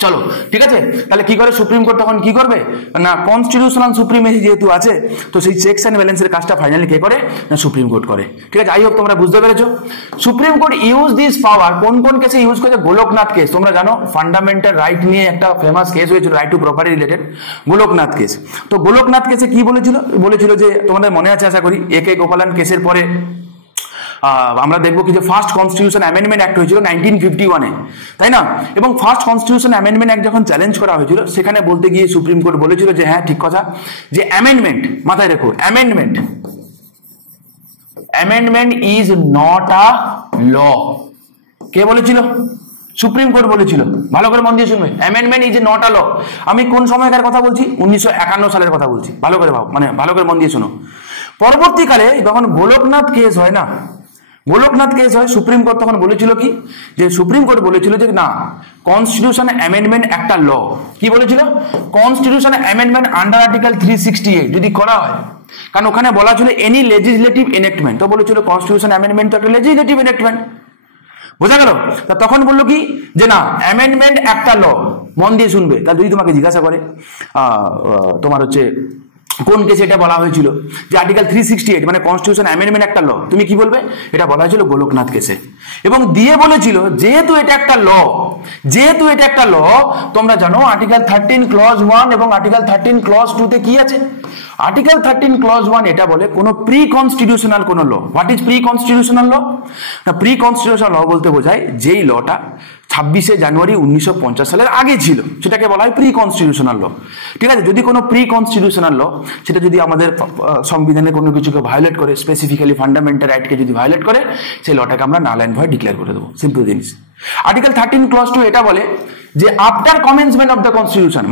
চলো ঠিক আছে, তাহলে কি করে সুপ্রিম কোর্ট তখন কি করবে না, কনস্টিটিউশনাল সুপ্রিমেসি যেহেতু আছে, তো সেই চেকস এন্ড ব্যালেন্সের কাজটা ফাইনালি কে করে না, সুপ্রিম কোর্ট করে। ঠিক আছে, আই হোপ তোমরা বুঝতে পেরেছো। সুপ্রিম কোর্ট ইউজ দিস পাওয়ার কোন কেসে ইউজ করেছে, গোলকনাথ কেস। তোমরা জানো ফান্ডামেন্টাল রাইট নিয়ে একটা ফেমাস কেস হয়েছিল, right two property related, Golaknath case. তো গোলকনাথ কেসে কি বলেছিল যে তোমাদের মনে আছে আশা করি, একে গোপালন কেসের পরে আমরা দেখবো কি যে ফার্স্ট কনস্টিটিউশন অ্যামেন্ডমেন্ট অ্যাক্ট হয়েছিল 1951-এ, তাই না? এবং ফার্স্ট কনস্টিটিউশন অ্যামেন্ডমেন্ট অ্যাক্ট যখন চ্যালেঞ্জ করা হয়েছিল, সেখানে বলতে গিয়ে সুপ্রিম কোর্ট বলেছিল যে হ্যাঁ ঠিক কথা, যে অ্যামেন্ডমেন্ট, মাথায় রেখো, অ্যামেন্ডমেন্ট ইজ নট আ ল। কে বলেছিল? সুপ্রিম কোর্ট বলেছিল। ভালো করে মন দিয়ে শুনবে, অ্যামেন্ডমেন্ট ইজ নট আ ল। আমি কোন সময়কার কথা বলছি, 1951 সালের কথা বলছি। ভালো করে ভালো করে মন দিয়ে শোনো। পরবর্তীকালে যখন গোলকনাথ কেস হয় না, গোলকনাথ কেস হয়, সুপ্রিম কোর্ট তখন বলেছিল কি, যে সুপ্রিম কোর্ট বলেছিল যে না, কনস্টিটিউশন অ্যামেন্ডমেন্ট একটা ল। কি বলেছিল? কনস্টিটিউশন অ্যামেন্ডমেন্ট আন্ডার আর্টিকেল 368 যদি করা হয়, কারণ ওখানে বলা ছিল এনি লেজিসলেটিভ এনাক্টমেন্ট, তো বলেছিল কনস্টিটিউশন অ্যামেন্ডমেন্ট তো একটা লেজিসলেটিভ এনাক্টমেন্ট। বোঝা গেল? তা তখন বললো কি যে না, অ্যামেন্ডমেন্ট একটা ল, মন দিয়ে শুনবে। তা যদি তোমাকে জিজ্ঞাসা করে তোমার হচ্ছে কোন কেসে এটা বলা হয়েছিল যে আর্টিকেল 368 মানে কনস্টিটিউশন অ্যামেন্ডমেন্ট একটা ল, তুমি কি বলবে? এটা বলা হয়েছিল গোলকনাথ কেসে। এবং দিয়ে বলেছিল যেহেতু এটা একটা ল, তোমরা জানো আর্টিকেল 13 ক্লজ 1 এবং আর্টিকেল 13 ক্লজ 2 তে কি আছে? আর্টিকেল 13 ক্লজ 1 এটা বলে কোন প্রি কনস্টিটিউশনাল কোন law. What is pre constitutional law? না, প্রি কনস্টিটিউশনাল ল বলতে বোঝায় যেই লটা 26শে জানুয়ারি 1950 সালের আগে ছিল, সেটাকে বলা হয় প্রি কনস্টিটিউশনাল ল। ঠিক আছে? যদি কোনো প্রি কনস্টিটিউশনাল ল সেটা যদি আমাদের সংবিধানের কোনো কিছুকে ভায়োলেট করে, স্পেসিফিক্যালি ফান্ডামেন্টাল রাইটকে যদি ভায়োলেট করে, সেই লটাকে আমরা নাল অ্যান্ড ভয়েড ডিক্লেয়ার করে দেবো। সিম্পল জিনিস। আর্টিকেল 13 ক্লজ 2 এটা বলে যে after commencement of the constitution,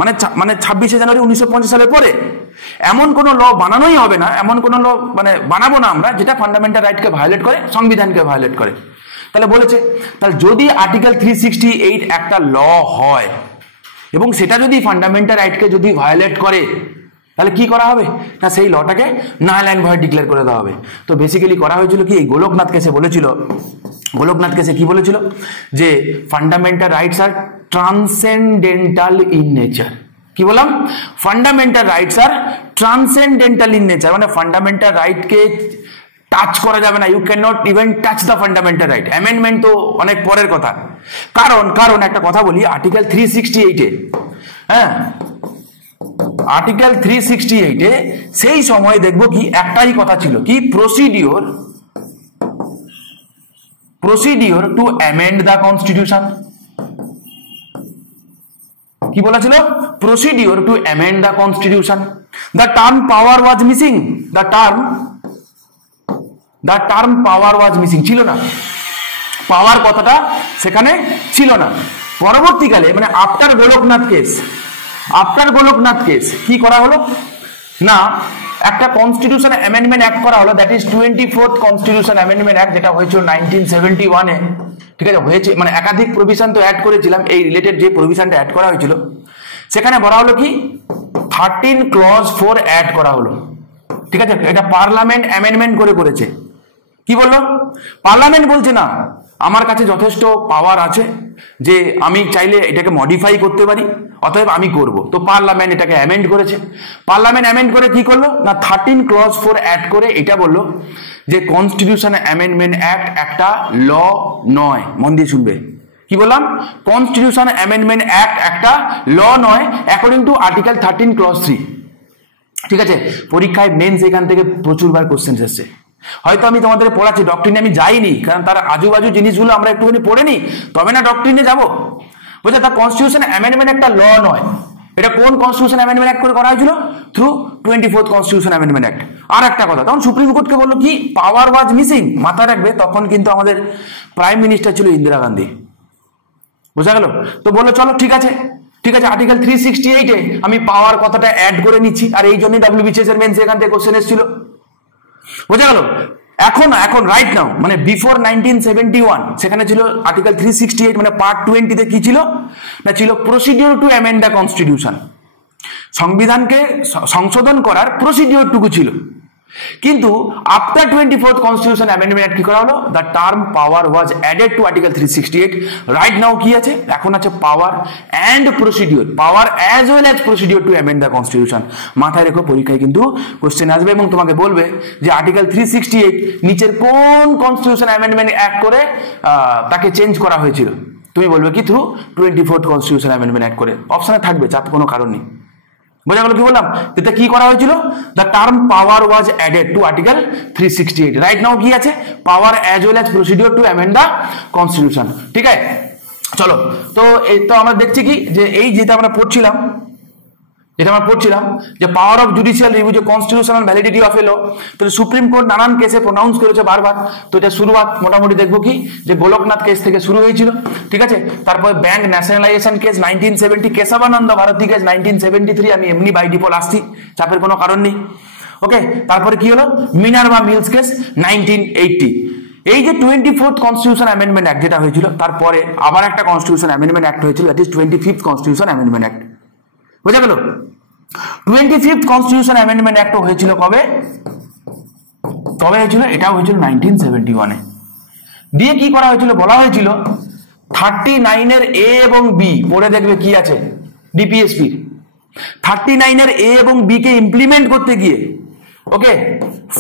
মানে 26শে জানুয়ারি 1950 সালের পরে এমন কোন ল বানানোই হবে না, এমন কোন ল মানে বানাবো না আমরা যেটা ফান্ডামেন্টাল রাইটকে ভায়োলেট করে, সংবিধানকে ভায়োলেট করে। তাহলে বলেছে, তাহলে যদি আর্টিকেল 368 একটা ল হয় এবং সেটা যদি ফান্ডামেন্টাল রাইটকে যদি ভায়োলেট করে, তাহলে কি করা হবে? না, সেই লটাকে নাল অ্যান্ড ভয়েড ডিক্লেয়ার করে দেওয়া হবে। তো বেসিক্যালি করা হয়েছিল কি, এই গোলকনাথ কেসে বলেছিল, গোলকনাথ কেসে কি বলেছিল যে fundamental rights are transcendental in nature. কি বললাম? Fundamental rights are transcendental in nature, মানে ফান্ডামেন্টাল রাইটকে টাচ করা যাবে না, you can not even touch the fundamental right. Amendment তো অনেক পরের কথা। কারণ একটা কথা বলি, আর্টিকেল 368 হ্যাঁ, আর্টিকেল 368 সেই সময় দেখবো কি একটাই কথা ছিল, কি procedure to amend the constitution. কি বলা ছিল? Procedure to amend the constitution. The term power was missing, the term power was missing, ছিল না, পাওয়ার কথাটা সেখানে ছিল না। পরবর্তীকালে মানে আফটার গোলকনাথ কেস কি করা হলো না, একটা কনস্টিটিউশন অ্যামেন্ডমেন্ট অ্যাক্ট করা হলো, that is 24th constitution amendment act, যেটা হয়েছিল 1971 ঠিক আছে? হয়েছে মানে একাধিক প্রভিশন তো অ্যাড করেছিলাম, এই রিলেটেড যে প্রভিশনটা অ্যাড করা হয়েছিল সেখানে বলা হলো কি 13 ক্লজ 4 অ্যাড করা হলো। ঠিক আছে? এটা পার্লামেন্ট অ্যামেন্ডমেন্ট করেছে। কি বললো? পার্লামেন্ট বলছে না, আমার কাছে যথেষ্ট পাওয়ার আছে যে আমি চাইলে এটাকে মডিফাই করতে পারি, অতএব আমি করব। তো পার্লামেন্ট এটাকে অ্যামেন্ড করেছে। পার্লামেন্ট অ্যামেন্ড করে কি করলো না, 13 ক্লজ 4 অ্যাড করে এটা বললো যে কনস্টিটিউশন অ্যামেন্ডমেন্ট অ্যাক্ট একটা ল নয়। মন দিয়ে শুনবে, কি বললাম? কনস্টিটিউশন অ্যামেন্ডমেন্ট অ্যাক্ট একটা ল নয় অ্যাকর্ডিং টু আর্টিকেল 13 ক্লজ 3। ঠিক আছে? পরীক্ষায় মেন্স এখান থেকে প্রচুরবার কোশ্চেন এসেছে। হয়তো আমি তোমাদের পড়াচ্ছি, ডক্ট্রিনে আমি যাইনি, কারণ তার আজুবাজু জিনিসগুলো আমরা একটুখানি পড়ে নি, তবে না ডক্ট্রিনে যাবো। বুঝলে? তার কনস্টিটিউশন অ্যামেন্ডমেন্ট একটা ল নয়। এটা কোন কনস্টিটিউশন অ্যামেন্ডমেন্ট অ্যাক্ট করে করা হয়েছিল? Through 24th constitution amendment act. আর একটা কথা, তখন সুপ্রিম কোর্টকে বললো কি পাওয়ার ওয়াজ মিসিং। মাথায় রাখবে, তখন কিন্তু আমাদের প্রাইম মিনিস্টার ছিল ইন্দিরা গান্ধী। বোঝা গেল? তো বললো চলো ঠিক আছে, আর্টিকেল 368 আমি পাওয়ার কথাটা অ্যাড করে নিচ্ছি, আর এই জন্যই WBCS এর মেন্স এখান থেকে কোশ্চেন এসেছিল। বোঝা গেল? এখন রাইট নাও মানে বিফোর 1971 সেখানে ছিল আর্টিকেল 368 মানে পার্ট 20 তে কি ছিল না, ছিল procedure to amend the constitution. সংবিধানকে সংশোধন করার প্রসিডিওরটুকু ছিল। কিন্তু after 24th constitution amendment act কি করা হলো? The term power was added to article 368। Right now কি আছে? এখন আছে power and procedure, power as well as procedure to amend the constitution. মাথায় রেখো, পরীক্ষায় কিন্তু কোশ্চেন আসবে এবং তোমাকে বলবে যে আর্টিকেল 368 নিচের কোন কনস্টিটিউশন অ্যামেন্ডমেন্ট অ্যাক্ট করে তাকে চেঞ্জ করা হয়েছিল। তুমি বলবে কি through 24th constitution amendment act করে। অপশনে থাকবে, চাপে কোনো কারণ নেই। বোঝা গেল? কি বললাম? এতে কি করা হয়েছিল? The term power was added to article 368। Right now কি আছে? পাওয়ার as well as procedure to amend the constitution. ঠিক আছে, চলো। তো এই তো আমরা দেখছি কি যে এই যেটা আমরা পড়ছিলাম যে পাওয়ার অফ জুডিশিয়াল রিভিউ, যে কনস্টিটিউশনাল ভ্যালিডিটি অফ এ ল, তাহলে সুপ্রিম কোর্ট নানান কেসে প্রোনাউন্স করেছে বারবার। তো এটা শুরুয়াত মোটামুটি দেখবো কি যে গোলকনাথ কেস থেকে শুরু হয়েছিল। ঠিক আছে? তারপরে bank nationalisation case 1970, Kesavananda Bharati case 1973। আমি এমনি বাই ডিফল্ট আসছি, চাপের কোনো কারণ নেই। ওকে, তারপরে কি হলো? মিনার্ভা মিলস কেস 1980। এই যে 24th কনস্টিটিউশন অ্যামেন্ডমেন্ট অ্যাক্ট যেটা হয়েছিল, তারপরে আবার একটা কনস্টিটিউশন অ্যামেন্ডমেন্ট অ্যাক্ট হয়েছিল, that is 25th constitution amendment act. বুঝা গেল? 25th কনস্টিটিউশন অ্যামেন্ডমেন্ট অ্যাক্ট হয়েছিল কবে? হয়েছিল? এটাও হয়েছিল 1971। দিয়ে কি করা হয়েছিল, বলা হয়েছিল 39 এ এবং বি পড়ে দেখবে কি আছে ডিপিএসপি 39 এ এবং বি কে ইমপ্লিমেন্ট করতে গিয়ে ওকে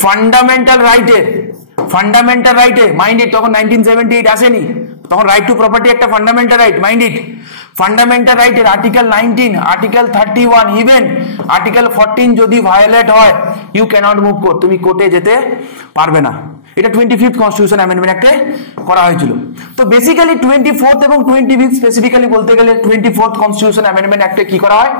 ফান্ডামেন্টাল রাইটে মাইন্ড ইট, তখন 1978 আসেনি, তখন রাইট টু প্রপার্টি একটা fundamental right, mind it, fundamental রাইটের আর্টিকেল 19, আর্টিকেল 31, ইভেন আর্টিকেল 14 যদি ভায়োলেট হয় ইউ ক্যানট মুভ কোর্ট, তুমি কোর্টে যেতে পারবে না। এটা 25th কনস্টিটিউশন অ্যামেন্ডমেন্ট অ্যাক্টে করা হয়েছিল। তো বেসিক্যালি 24th এবং 25th স্পেসিফিক্যালি বলতে গেলে 24th কনস্টিটিউশন অ্যামেন্ডমেন্ট অ্যাক্টে কি করা হয়,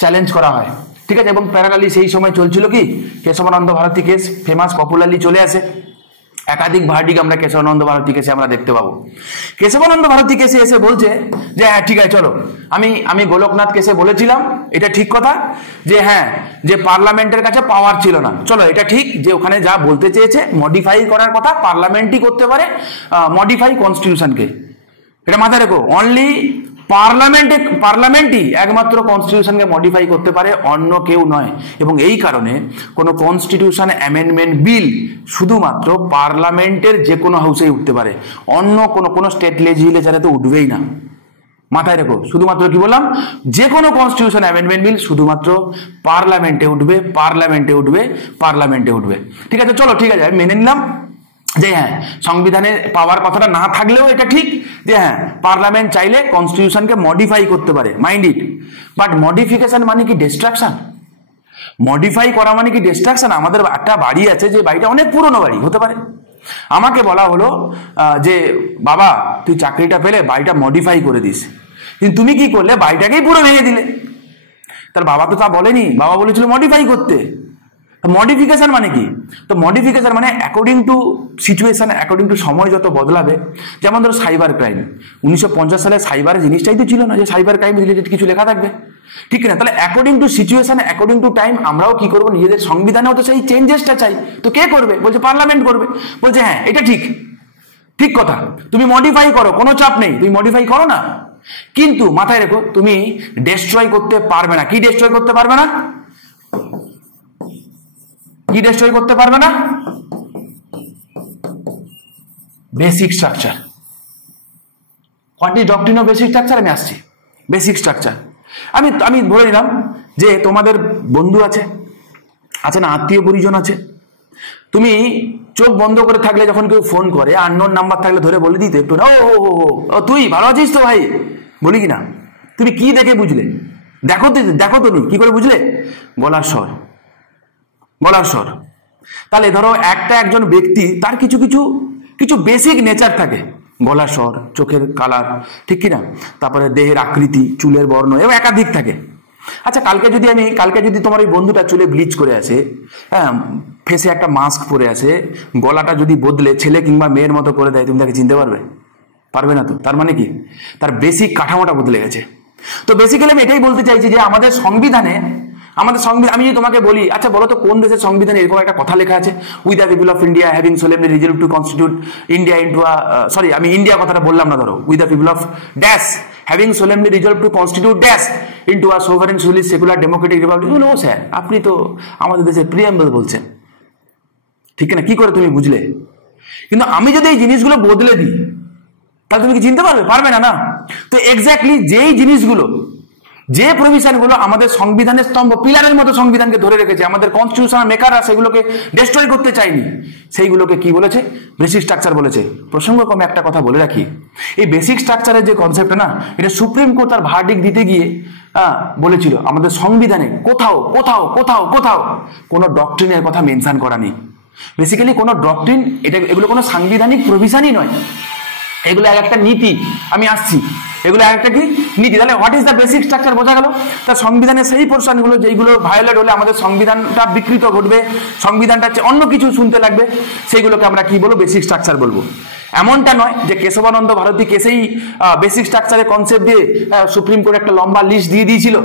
চ্যালেঞ্জ করা হয়, ঠিক আছে। এবং প্যারালালি সেই সময় চলছিল কি Kesavananda Bharati case, famous popularly চলে আসে, একাধিক ভার্ডিক আমরা কেশবানন্দ ভারতী কেসে আমরা দেখতে পাবো। কেশবানন্দ ভারতী কেসে এসে বলছে যে হ্যাঁ ঠিক আছে চলো, আমি গোলকনাথ কেসে বলেছিলাম এটা ঠিক কথা যে হ্যাঁ যে পার্লামেন্টের কাছে পাওয়ার ছিল না, চলো এটা ঠিক যে ওখানে যা বলতে চেয়েছে মডিফাই করার কথা পার্লামেন্টই করতে পারে, মডিফাই কনস্টিটিউশনকে, এটা মাথায় রেখো। অনলি পার্লামেন্টই একমাত্র কনস্টিটিউশনকে মডিফাই করতে পারে, অন্য কেউ নয়। এবং এই কারণে কোনো কনস্টিটিউশন অ্যামেন্ডমেন্ট বিল শুধুমাত্র পার্লামেন্টের যে কোনো হাউসেই উঠতে পারে, অন্য কোনো স্টেট লেজিসলেচারে তো উঠবেই না, মাথায় রেখো। শুধুমাত্র কি বললাম, যে কোনো কনস্টিটিউশন অ্যামেন্ডমেন্ট বিল শুধুমাত্র পার্লামেন্টে উঠবে, ঠিক আছে। চলো ঠিক আছে, আমি মেনে নিলাম যে হ্যাঁ সংবিধানে পাওয়ার কথাটা না থাকলেও এটা ঠিক যে হ্যাঁ পার্লামেন্ট চাইলে কনস্টিটিউশনকে মডিফাই করতে পারে, মাইন্ড ইট। বাট মডিফিকেশন মানে কি ডিস্ট্রাকশন? মডিফাই করা মানে কি ডিস্ট্রাকশন? আমাদের একটা বাড়ি আছে, যে বাড়িটা অনেক পুরনো বাড়ি হতে পারে, আমাকে বলা হলো যে বাবা তুই চাকরিটা পেলে বাড়িটা মডিফাই করে দিস, কিন্তু তুমি কি করলে, বাড়িটাকেই পুরো ভেঙে দিলে। তার বাবা তো তা বলেনি, বাবা বলেছিল মডিফাই করতে। মডিফিকেশন মানে কি? তো মডিফিকেশন মানে according to situation, according to সময় যত বদলাবে। যেমন ধরো সাইবার ক্রাইম, 1950 সালে সাইবার জিনিসটাই তো ছিল না যে সাইবার ক্রাইম রিলেটেড কিছু লেখা থাকবে, ঠিক না? তাহলে according to situation, according to time আমরাও কি করবো, নিজেদের সংবিধানেও তো সেই চেঞ্জেসটা চাই। তো কে করবে? বলছে পার্লামেন্ট করবে। বলছে হ্যাঁ এটা ঠিক কথা, তুমি মডিফাই করো, কোনো চাপ নেই, তুমি মডিফাই করো না, কিন্তু মাথায় রেখো তুমি ডেস্ট্রয় করতে পারবে না। কি ডেস্ট্রয় করতে পারবে না? কি ডেস্ট্রয় করতে পারবে না? Basic structure. What is doctrine of basic structure? আমি আসছি। বেসিক স্ট্রাকচার আমি বলে নিলাম যে তোমাদের বন্ধু আছে না, আত্মীয় পরিজন আছে, তুমি চোখ বন্ধ করে থাকলে যখন কেউ ফোন করে, আননোন নাম্বার থাকলে ধরে বলে দিতে একটু না, ও তুই ভালো আছিস তো ভাই, বলি কি না? তুমি কি দেখে বুঝলে? দেখো তুমি কি করে বুঝলে? গলার স্বর। তাহলে ধরো একজন ব্যক্তি, তার কিছু বেসিক নেচার থাকে, গলার স্বর, চোখের কালার, ঠিক কিনা, তারপরে দেহের আকৃতি, চুলের বর্ণ, এবং একাধিক থাকে। আচ্ছা কালকে যদি তোমার ওই বন্ধুটা চুলে ব্লিচ করে আসে, হ্যাঁ ফেসে একটা মাস্ক পরে আসে, গলাটা যদি বদলে ছেলে কিংবা মেয়ের মতো করে দেয়, তুমি তাকে চিনতে পারবে না তো। তার মানে কি? তার বেসিক কাঠামোটা বদলে গেছে। তো বেসিক্যালি আমি এটাই বলতে চাইছি যে আমাদের সংবিধানে, আমি যদি তোমাকে বলি আচ্ছা বলো তো কোন দেশের সংবিধানে এরকম একটা কথা লেখা আছে, with the people of India having solemnly resolved to constitute India into আমি ইন্ডিয়া কথাটা বললাম না, ধরো with the people of dash having solemnly resolved to constitute dash into a sovereign socialist secular democratic republic. ও sir আপনি তো আমাদের দেশের প্রিয়াম্বল বলছেন, ঠিক না? কি করে তুমি বুঝলে? কিন্তু আমি যদি এই জিনিসগুলো বদলে দিই তাহলে তুমি কি চিনতে পারবে না। তো এক্স্যাক্টলি যেই জিনিসগুলো, যে প্রভিশনগুলো আমাদের সংবিধানের স্তম্ভ, পিলারের মতো সংবিধানকে ধরে রেখেছে, আমাদের কনস্টিটিউশনাল মেকাররা সেগুলোকে ডিস্ট্রয় করতে চায়নি, সেইগুলোকে কি বলেছে? বেসিক স্ট্রাকচার বলেছে। প্রসঙ্গক্রমে একটা কথা বলে রাখি, এই বেসিক স্ট্রাকচারের যে কনসেপ্ট না, এটা সুপ্রিম কোর্ট তার ভার্ডিক্ট দিতে গিয়ে বলেছিল আমাদের সংবিধানে কোথাও কোনো ডক্ট্রিনের কথা মেনশন করা নেই। বেসিক্যালি কোনো ডক্ট্রিন, এগুলো কোনো সাংবিধানিক প্রভিশনই নয়, এগুলো একটা নীতি। আমি আসছি, এগুলো একটা কি নীতি। তাহলে what is the basic structure বোঝা গেল। তার সংবিধানের সেই পোর্শনগুলো যেইগুলো ভায়োলেট হলে আমাদের সংবিধানটা বিকৃত ঘটবে, সংবিধানটা অন্য কিছু শুনতে লাগবে, সেইগুলোকে আমরা কি বলবো? বেসিক স্ট্রাকচার বলবো। এমনটা নয় যে কেশবানন্দ ভারতী কেসেই বেসিক স্ট্রাকচারের কনসেপ্ট দিয়ে সুপ্রিম কোর্ট একটা লম্বা লিস্ট দিয়ে দিয়েছিল,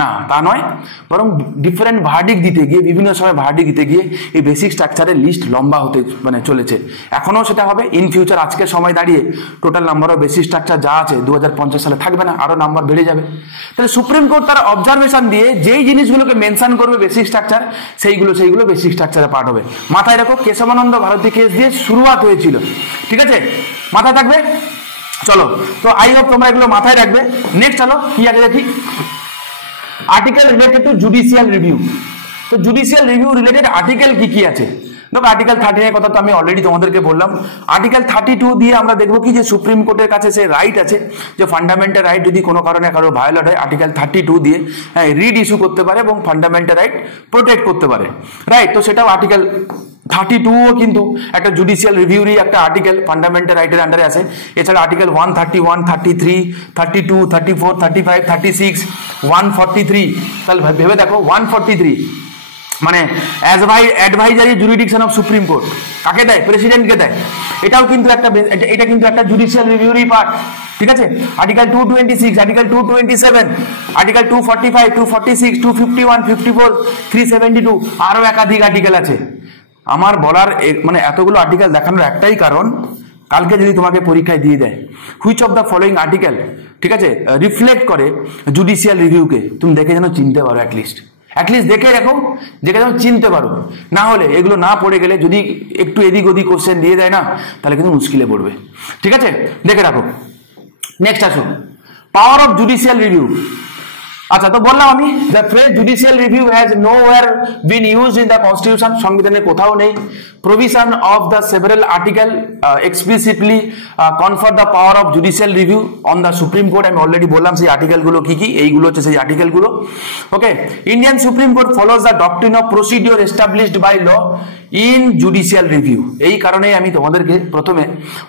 না, তা নয়, বরং ডিফারেন্ট ভার্ডিক্ট দিতে গিয়ে, বিভিন্ন সময় ভার্ডিক্ট দিতে গিয়ে এই বেসিক স্ট্রাকচারের লিস্ট লম্বা হতে চলেছে। এখনও সেটা হবে ইন ফিউচার। আজকের সময় দাঁড়িয়ে total number of basic structure যা আছে 2050 সালে থাকবে না, আরও নাম্বার বেড়ে যাবে। তাহলে সুপ্রিম কোর্ট তার অবজারভেশন দিয়ে যেই জিনিসগুলোকে মেনশন করবে বেসিক স্ট্রাকচার, সেইগুলো বেসিক স্ট্রাকচারে পার্ট হবে। মাথায় রাখো, কেশবানন্দ ভারতী কেস দিয়ে শুরুয়াত হয়েছিল, ঠিক আছে, মাথায় থাকবে। চলো, তো আই হোপ তোমরা এগুলো মাথায় রাখবে। নেক্সট চলো কি আগে দেখি, article related to judicial review. তো জুডিশিয়াল রিভিউ রিলেটেড আর্টিকেল কি আছে? দেখো, আর্টিকেল 13 এর কথা তো আমি অলরেডি তোমাদেরকে বললাম। আর্টিকেল 32 দিয়ে আমরা দেখবো কি যে সুপ্রিম কোর্টের কাছে সে রাইট আছে যে ফান্ডামেন্টাল রাইট যদি কোনো কারণে কারো ভায়োলেট হয়, আর্টিকেল 32 দিয়ে রিড ইস্যু করতে পারে এবং ফান্ডামেন্টাল রাইট প্রোটেক্ট করতে পারে, রাইট। তো সেটাও আর্টিকেল 32ও কিন্তু একটা জুডিশিয়াল রিভিউরই একটা আর্টিকেল, ফান্ডামেন্টাল রাইটের আন্ডারে আছে। এছাড়া আর্টিকেল 131, 33, 32, 34, 35, 36, 143। তাহলে ভেবে দেখো, 143 মানে advisory jurisdiction of supreme court কাকে দেয়? প্রেসিডেন্টকে দেয়। এটা কিন্তু একটা জুডিশিয়াল রিভিউরই পার্ট, ঠিক আছে। আর্টিকেল 226, আর্টিকেল 227, আর্টিকেল 245, 246, 251, 54, 372, আরো একাধিক আর্টিকেল আছে। আমার বলার মানে এতগুলো আর্টিকেল দেখানোর একটাই কারণ, কালকে যদি তোমাকে পরীক্ষায় দিয়ে দেয় which of the following article, ঠিক আছে, রিফ্লেক্ট করে জুডিশিয়াল রিভিউকে, তুমি দেখে যেন চিনতে পারো, অ্যাটলিস্ট দেখে রাখো, দেখে যেন চিনতে পারো। না হলে এগুলো না পড়ে গেলে যদি একটু এদিক ওদিক কোশ্চেন দিয়ে দেয় না, তাহলে কিন্তু মুশকিলে পড়বে, ঠিক আছে, দেখে রাখো। নেক্সট আসো, পাওয়ার অফ জুডিশিয়াল রিভিউ। আচ্ছা, তো বললাম আমি, the phrase judicial review has nowhere been used in the constitution, সংবিধানে কোথাও নেই। Provision of the several article explicitly confer the power of judicial review on the supreme Court. আমি already বললাম সেই আর্টিকেলগুলো কি, এইগুলো হচ্ছে সেই আর্টিকেলগুলো। Okay, Indian Supreme Court follows the doctrine of procedure established by law in judicial review. এই কারণেই আমি তোমাদেরকে প্রথমে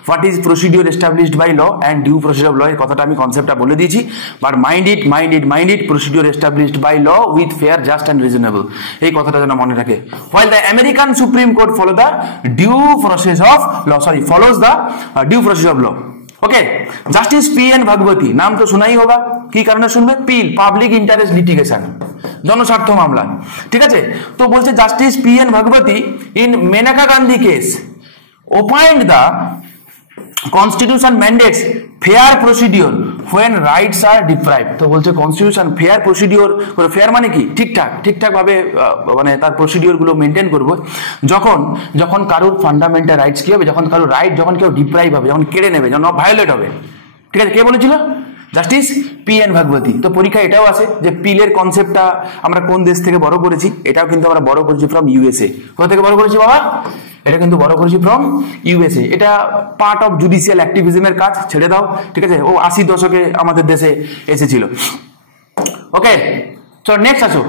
what is procedure established by law and due procedure of law এর কথাটা আমি কনসেপ্টটা বলে দিয়েছি। But mind it procedure established by law with fair, just and reasonable, এই কথাটা যেন মনে রাখে। While the American supreme court follow the due process of law, follows the due process of law. Okay, justice PN Bhagwati, নাম তো শোনাই হোগা, কি কারণে শুনবে? পিল, পাবলিক ইন্টারেস্ট লিটিগেশন, জনস্বার্থ মামলা, ঠিক আছে। তো বলছে justice PN Bhagwati in Maneka Gandhi case opined the constitution mandates fair procedure when rights are deprived. তো বলছে কনস্টিটিউশন ফেয়ার প্রসিডিওর, ফেয়ার মানে কি? ঠিকঠাক ভাবে মানে তার প্রসিডিওর গুলো মেনটেন করবো যখন কারোর ফান্ডামেন্টাল রাইটস কি হবে, যখন কারোর রাইট যখন কেউ ডিপ্রাইভ হবে, যখন কেড়ে নেবে, যখন ভায়োলেট হবে, ঠিক আছে। কে বলেছিল? জাস্টিস PN ভাগবতী। তো পরীক্ষা এটাও আছে যে পিলের কনসেপ্টটা আমরা কোন দেশ থেকে বড় করেছি, এটাও কিন্তু আমরা বড় করেছি ফ্রম USA। কোথা থেকে বড় করেছি বাবা? এটা কিন্তু বড় করেছি ফ্রম USA। এটা পার্ট অফ জুডিশিয়াল অ্যাক্টিভিজমের কাজ, ছেড়ে দাও, ঠিক আছে। ও 80 দশকে আমাদের দেশে এসেছিল। ওকে, সো নেক্সট আসো,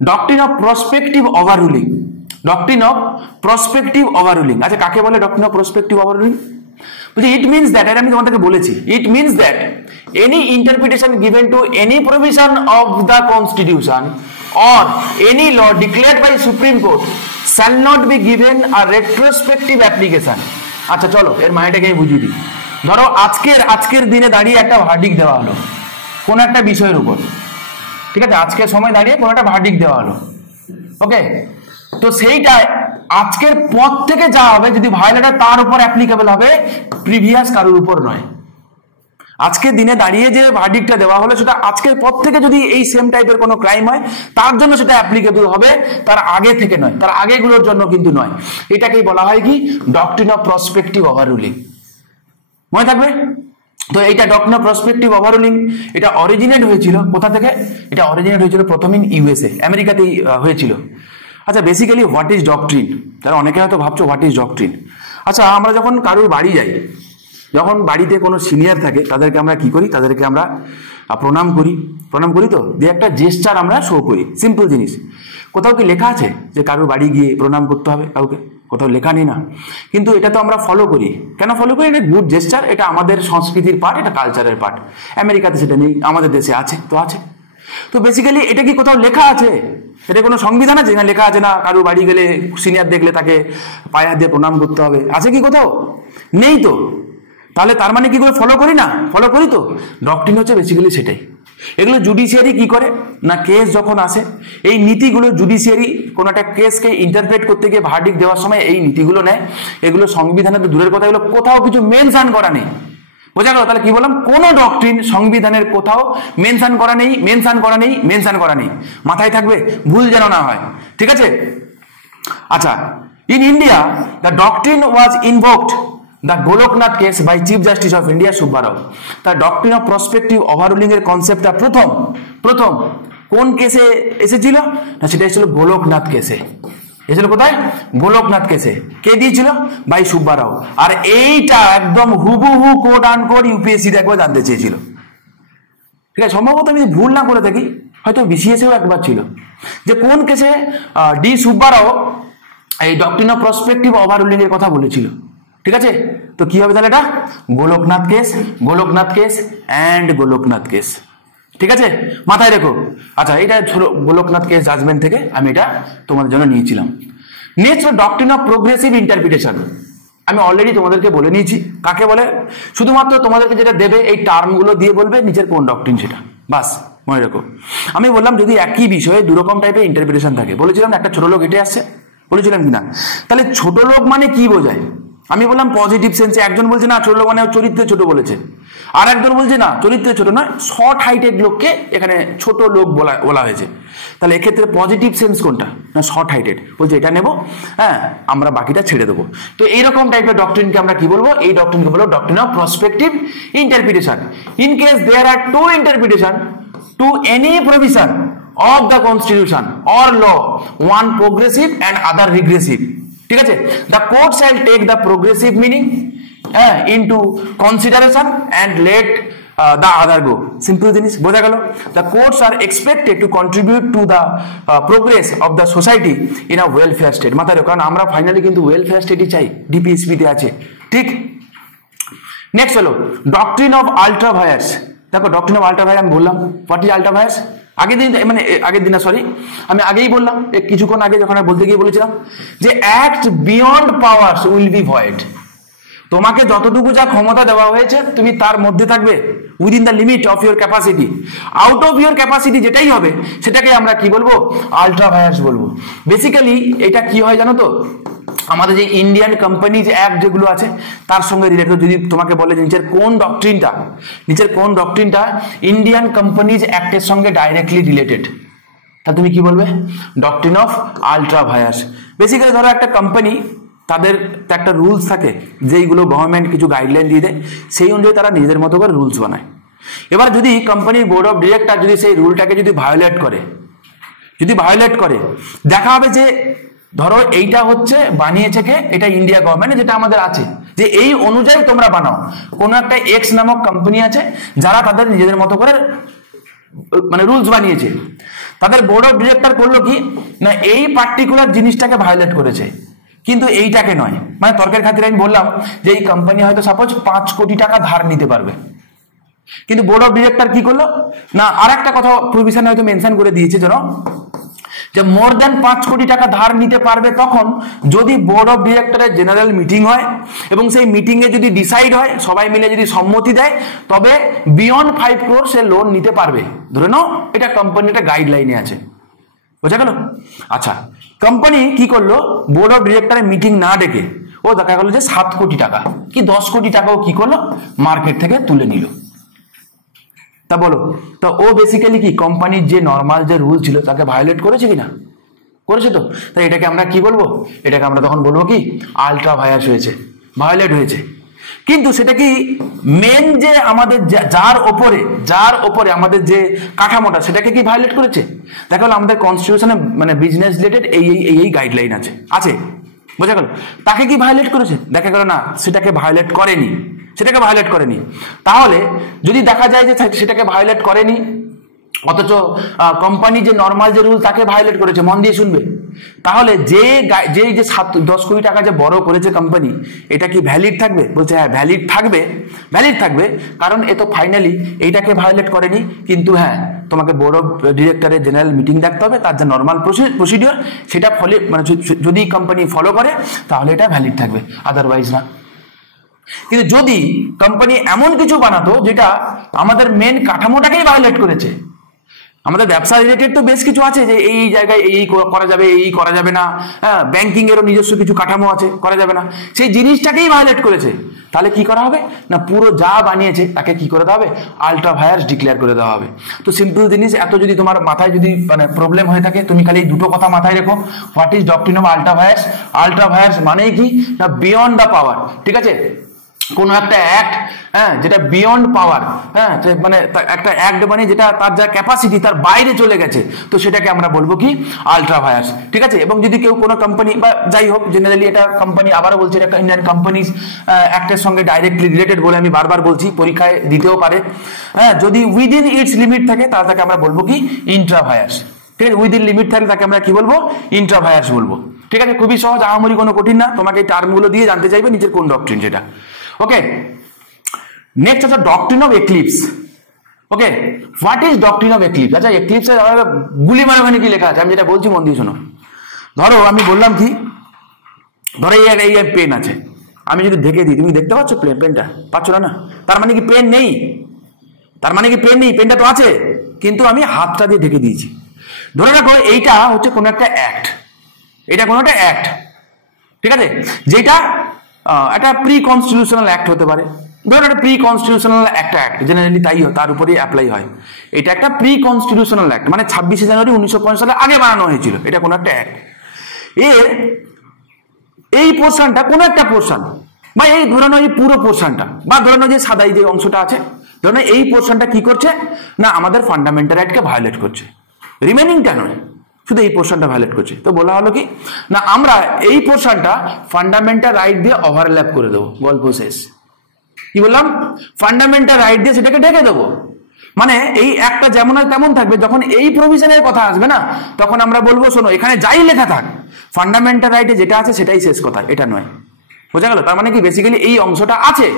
doctrine of prospective overruling. Doctrine of prospective overruling, আচ্ছা কাকে বলে doctrine of prospective overruling? It means that, আমি তোমাদেরকে বলেছি, it means that any interpretation given to any provision of the constitution or any law declared by Supreme Court shall not be given a retrospective application. আচ্ছা চলো এর মানেটাকে আমি বুঝিয়ে দিই। ধরো আজকের দিনে দাঁড়িয়ে একটা ভার্ডিক্ট দেওয়া হলো কোন একটা বিষয়ের উপর, ঠিক আছে, আজকের সময় দাঁড়িয়ে কোন একটা ভার্ডিক্ট দেওয়া হলো, ওকে। তো সেইটা আজকের পর থেকে যা হবে, যদি ভায়োলেটর তার উপর অ্যাপ্লিকেবল হবে, প্রিভিয়াস কারোর উপর নয়। আজকের দিনে দাঁড়িয়ে যে ভার্ডিক্টটা দেওয়া হলো সেটা আজকের পর থেকে যদি এই সেম টাইপের কোনো ক্রাইম হয়, তার জন্য সেটা অ্যাপ্লিকেবল হবে, তার আগে থেকে নয়, তার আগেগুলোর জন্য কিন্তু নয়। এটাকেই বলা হয় কি? ডক্ট্রিন অফ প্রসপেক্টিভ ওভাররুলিং, মনে থাকবে। তো এইটা ডক্ট্রিন অফ প্রসপেক্টিভ ওভাররুলিং, এটা অরিজিনেট হয়েছিল কোথা থেকে? এটা অরিজিনেট হয়েছিল প্রথম ইন USA, আমেরিকাতেই হয়েছিল। আচ্ছা, বেসিক্যালি হোয়াট ইজ ডক্ট্রিন? তারা অনেকে হয়তো ভাবছো হোয়াট ইজ ডক্ট্রিন। আচ্ছা, আমরা যখন কারোর বাড়ি যাই, যখন বাড়িতে কোনো সিনিয়র থাকে, তাদেরকে আমরা কি করি? তাদেরকে আমরা প্রণাম করি তো দিয়ে একটা জেস্টার আমরা শো করি, সিম্পল জিনিস। কোথাও কি লেখা আছে যে কারোর বাড়ি গিয়ে প্রণাম করতে হবে কাউকে? কোথাও লেখা নেই না, কিন্তু এটা তো আমরা ফলো করি। কেন ফলো করি? এটা গুড জেস্টার, এটা আমাদের সংস্কৃতির পার্ট, এটা কালচারের পার্ট। আমেরিকাতে সেটা নেই, আমাদের দেশে আছে, তো আছে। তো বেসিক্যালি এটা কি কোথাও লেখা আছে? এটা কোনো সংবিধান আছে না লেখা আছে না কারোর বাড়ি গেলে সিনিয়র দেখলে তাকে পায়ে হাত দিয়ে প্রণাম করতে হবে? আছে কি কোথাও? নেই তো। তাহলে তার মানে কি করে ফলো করি না? ফলো করি তো। ডক্ট্রিন হচ্ছে বেসিক্যালি সেটাই। এগুলো জুডিশিয়ারি কি করে না, কেস যখন আসে এই নীতিগুলো জুডিশিয়ারি কোনো একটা কেসকে ইন্টারপ্রেট করতে গিয়ে ভার্ডিক্ট দেওয়ার সময় এই নীতিগুলো নেয়। এগুলো সংবিধানে তো দূরের কথা, এগুলো কোথাও কিছু মেনশন করা নেই। বোঝা গেল? তাহলে কি বললাম, কোনো ডক্ট্রিন সংবিধানের কোথাও মেনশন করা নেই, মেনশন করা নেই, মেনশন করা নেই। মাথায় থাকবে, ভুল যেন না হয়, ঠিক আছে? আচ্ছা, in India the doctrine was invoked the Golaknath case by chief justice of India Subba Rao. তার ডক্ট্রিন অফ প্রসপেক্টিভ ওভাররুলিং এর কনসেপ্টটা প্রথম কোন কেসে এসেছিল না, সেটা এসেছিল গোলকনাথ কেসে। এসেছিল কোথায়? গোলকনাথ কেসে। কে দিয়েছিল? বাই সুব্বা রাও। আর এইটা একদম হুবহু কোট আনকোট ইউপিএসসি একবার জানতে চেয়েছিল, ঠিক আছে? সম্ভবত আমি ভুল না করে থাকি, হয়তো বিসিএসেও একবার ছিল, যে কোন কেসে ডি সুব্বা রাও এই ডক্ট্রিন অফ প্রসপেক্টিভ ওভাররুলিং এর কথা বলেছিল, ঠিক আছে? তো কি হবে তাহলে? এটা Golaknath case, Golaknath case and Golaknath case, ঠিক আছে? মাথায় রেখো। আচ্ছা, এটা গোলকনাথ কেস জাজমেন্ট থেকে আমি এটা তোমাদের জন্য নিয়েছিলাম। Next doctrine of progressive interpretation. আমি অলরেডি তোমাদেরকে বলে নিয়েছি কাকে বলে। শুধুমাত্র তোমাদেরকে যেটা দেবে এই টার্মগুলো দিয়ে বলবে নিচের কোন ডক্ট্রিন সেটা, বাস মনে রেখো। আমি বললাম যদি একই বিষয়ে দুরকম টাইপের ইন্টারপ্রিটেশন থাকে, বলেছিলাম একটা ছোট লোক হেঁটে আসছে, বলেছিলাম কিনা? তাহলে ছোট লোক মানে কি বোঝায়? আমি বললাম পজিটিভ সেন্সে। একজন বলছে না ছোট লোক মানে চরিত্রে ছোট বলেছে, আর একজন বলছে না চরিত্রে ছোট নয়, শর্ট হাইটেড লোককে এখানে ছোট লোক বলা হয়েছে। তাহলে এক্ষেত্রে পজিটিভ সেন্স কোনটা না, শর্ট হাইটেড। বলছে এটা নেব, হ্যাঁ, আমরা বাকিটা ছেড়ে দেবো। তো এইরকম টাইপের ডক্ট্রিনকে আমরা কি বলবো? এই ডক্ট্রিনকে বলবো doctrine of prospective interpretation. In case there are two interpretation to any provision of the constitution or law, one progressive and other regressive, ঠিক আছে? The court shall take the progressive meaning into consideration and let the other go. Simple জিনিস, বোঝা গেল? The courts are expected to contribute to the progress of the society in a welfare state. মাথায় রাখো, কারণ আমরা finally কিন্তু welfare স্টেটই চাই, DPSP তে আছে, ঠিক? নেক্সট হলো ডক্ট্রিন অফ আল্ট্রা ভায়ার্স। দেখো, ডক্ট্রিন অফ আল্ট্রা ভায়ার আমি বললাম, হোয়াট ইজ আল্ট্রা ভায়ার্স? আমি আগেই বললাম, কিছুক্ষণ আগে যখন বলতে গিয়ে বলেছিলাম যে act beyond powers will be void. তোমাকে যতটুকু যা ক্ষমতা দেওয়া হয়েছে তুমি তার মধ্যে থাকবে, within the limit of your capacity. Out of your capacity যেটাই হবে সেটাকে আমরা কি বলবো? আল্ট্রা ভায়ার্স বলবো। বেসিক্যালি এটা কি হয় জানো তো, আমাদের যে ইন্ডিয়ান কোম্পানিজ অ্যাক্ট যেগুলো আছে তার সঙ্গে রিলেটেড। যদি তোমাকে বলে নিচের কোন ডক্ট্রিনটা ইন্ডিয়ান কোম্পানিজ অ্যাক্টের সঙ্গে ডাইরেক্টলি রিলেটেড, তা তুমি কি বলবে? Doctrine of ultra vires. Basically ধরো একটা কোম্পানি, তাদের একটা রুলস থাকে যেইগুলো গভর্নমেন্ট কিছু গাইডলাইন দিয়ে দেয়, সেই অনুযায়ী তারা নিজেদের মতো করে রুলস বানায়। এবার যদি কোম্পানির বোর্ড অফ ডিরেক্টর যদি সেই রুলটাকে যদি ভায়োলেট করে, দেখা হবে যে ধরো এইটা হচ্ছে বানিয়েছে কে? এটা ইন্ডিয়া গভর্নমেন্ট, যেটা আমাদের আছে, যে এই অনুযায়ী তোমরা বানাও। কোন একটা এক্স নামক কোম্পানি আছে যারা তাদের নিজেদের মতো করে মানে রুলস বানিয়েছে, তাদের বোর্ড অফ ডিরেক্টর করলো কি না, এই পার্টিকুলার জিনিসটাকে ভায়োলেট করেছে, কিন্তু এইটাকে নয়। মানে তর্কের খাতিরে আমি বললাম যে এই কোম্পানি হয়তো সাপোজ 5 কোটি টাকা ধার নিতে পারবে, কিন্তু বোর্ড অফ ডিরেক্টর কি করলো না, আর একটা কথা প্রভিশন হয়তো মেনশন করে দিয়েছে যেন, যে মোর দেন 5 কোটি টাকা ধার নিতে পারবে তখন যদি বোর্ড অফ ডিরেক্টরের জেনারেল মিটিং হয় এবং সেই মিটিং এ যদি ডিসাইড হয়, সবাই মিলে যদি সম্মতি দেয়, তবে বিয়ন্ড 5 crore সে লোন নিতে পারবে। ধরে নাও এটা কোম্পানিটা গাইডলাইনে আছে, বোঝা গেল? আচ্ছা, কোম্পানি কি করলো, বোর্ড অফ ডিরেক্টরের মিটিং না ডেকে ও দেখা গেল যে 7 কোটি টাকা কি 10 কোটি টাকাও কি করলো, মার্কেট থেকে তুলে নিল। তা বলো, তো ও বেসিক্যালি কি কোম্পানির যে নর্মাল যে রুল ছিল তাকে ভায়োলেট করেছে কিনা? করেছে তো। তাই এটাকে আমরা কি বলবো? এটাকে আমরা তখন বলবো কি আল্ট্রা ভায়ার্স হয়েছে, ভায়োলেট হয়েছে। কিন্তু সেটা কি মেন যে আমাদের যার ওপরে আমাদের যে কাঠামোটা সেটাকে কি ভায়োলেট করেছে? দেখা গেল আমাদের কনস্টিটিউশনে মানে বিজনেস রিলেটেড এই গাইডলাইন আছে, বোঝা গেল? তাকে কি ভায়োলেট করেছে? দেখা গেল না, সেটাকে ভায়োলেট করেনি। তাহলে যদি দেখা যায় যে সেটাকে ভায়োলেট করেনি, অথচ কোম্পানি যে নর্মাল যে রুল তাকে ভায়োলেট করেছে, মন দিয়ে শুনবে, তাহলে যে 10 কোটি টাকা যে বড় করেছে কোম্পানি, এটা কি ভ্যালিড থাকবে? বলছে হ্যাঁ ভ্যালিড থাকবে, কারণ এ তো ফাইনালি এইটাকে ভায়োলেট করেনি। কিন্তু হ্যাঁ, তোমাকে বোর্ড অফ ডিরেক্টরের জেনারেল মিটিং ডাকতে হবে, তার যে নর্মাল প্রসিডিওর সেটা মানে যদি কোম্পানি ফলো করে তাহলে এটা ভ্যালিড থাকবে, আদারওয়াইজ না। কিন্তু যদি কোম্পানি এমন কিছু বানাতো যেটা আমাদের মেন কাঠামোটাকেই ভায়োলেট করেছে, আমাদের ব্যবসা রিলেটেড তো বেশ কিছু আছে যে এই জায়গায় এই করা যাবে, এই করা যাবে না, হ্যাঁ, ব্যাংকিং এরও নিজস্ব কিছু কাঠামো আছে, করা যাবে না, সেই জিনিসটাকেই ভায়োলেট করেছে, তাহলে কি করা হবে না পুরো যা বানিয়েছে তাকে কি করে দেওয়া হবে, আলট্রা ভায়ার্স ডিক্লেয়ার করে দেওয়া হবে। তো সিম্পল জিনিস, এত যদি তোমার মাথায় যদি মানে প্রবলেম হয়ে থাকে, তুমি খালি দুটো কথা মাথায় রেখো, what is doctrine of ultra vires. Ultra vires মানে কি না বিয়ন্ড দ্য পাওয়ার, ঠিক আছে, কোন একটা অ্যাক্ট, হ্যাঁ, যেটা বিয়ন্ড পাওয়ার, হ্যাঁ, মানে একটা অ্যাক্ট মানে যেটা তার যা ক্যাপাসিটি তার বাইরে চলে গেছে, তো সেটাকে আমরা বলবো কি আলট্রা ভায়ার্স, ঠিক আছে। এবং যদি কেউ কোনো কোম্পানি বা যাই হোক, জেনারেলি এটা কোম্পানি, আবারও বলছি এটা ইন্ডিয়ান কোম্পানিজ অ্যাক্টের সঙ্গে ডাইরেক্টলি রিলেটেড বলে আমি বারবার বলছি, পরীক্ষায় দিতেও পারে, হ্যাঁ, যদি উইদিন ইটস লিমিট থাকে তাহলে তাকে আমরা বলবো কি ইন্ট্রা ভায়ার্স, ঠিক আছে। উইদিন লিমিট থাকলে তাকে আমরা কি বলবো, ইন্ট্রা ভায়ার্স বলবো, ঠিক আছে। খুবই সহজ, আহামরি কোনো কঠিন না, তোমাকে এই টার্মগুলো দিয়ে জানতে চাইবে নিচের কোন ডক্ট্রিন সেটা। ওকে, নেক্সট আছে doctrine of eclipse. Okay, what is doctrine of eclipse? আচ্ছা, এক্লিপসে গুলি মারা ওখানে কি লেখা আছে আমি যেটা বলছি মন দিয়ে শোনো। ধরো আমি বললাম কি, ধরো এই পেন আছে, আমি যদি ঢেকে দিই, তুমি দেখতে পাচ্ছ পেনটা? পাচ্ছ না? না, তার মানে কি পেন নেই? তার মানে কি পেন নেই? পেনটা তো আছে, কিন্তু আমি হাতটা দিয়ে ঢেকে দিয়েছি। ধরে রাখো এইটা হচ্ছে কোনো একটা অ্যাক্ট, এটা কোনো একটা অ্যাক্ট, ঠিক আছে, যেটা একটা প্রি কনস্টিটিউশনাল অ্যাক্ট হতে পারে। ধরুন একটা প্রি কনস্টিটিউশনাল একটা অ্যাক্ট, জেনারেলি তাই হয়, তার উপরেই অ্যাপ্লাই হয়। এটা একটা প্রি কনস্টিটিউশনাল অ্যাক্ট, মানে 26শে জানুয়ারি 1905 সালে আগে বানানো হয়েছিল, এটা কোনো একটা অ্যাক্ট। এর এই পোর্শনটা কোনো একটা পোর্শন, বা এই ধরে নাও এই পুরো পোর্শনটা, বা ধরে নাও যে সাদা যে অংশটা আছে, ধরে নাও এই পোর্শনটা কি করছে না আমাদের ফান্ডামেন্টাল রাইটকে ভায়োলেট করছে, রিমেনিংটা নয়, শুধু এই পোর্শনটা ভায়োলেট করছে। তো বলা হলো কি না আমরা এই পোর্শনটা ফান্ডামেন্টাল রাইট দিয়ে ওভারল্যাপ করে দেবো, গল্প শেষ। কি বললাম? ফান্ডামেন্টাল রাইট দিয়ে সেটাকে ঢেকে দেবো, মানে এই একটা যেমন হয় তেমন থাকবে। যখন এই প্রভিশনের কথা আসবে না, তখন আমরা বলবো শোনো এখানে যাই লেখা থাক, ফান্ডামেন্টাল রাইটে যেটা আছে সেটাই শেষ কথা, এটা নয়। বোঝা গেল? তার মানে কি বেসিক্যালি এই অংশটা আছে,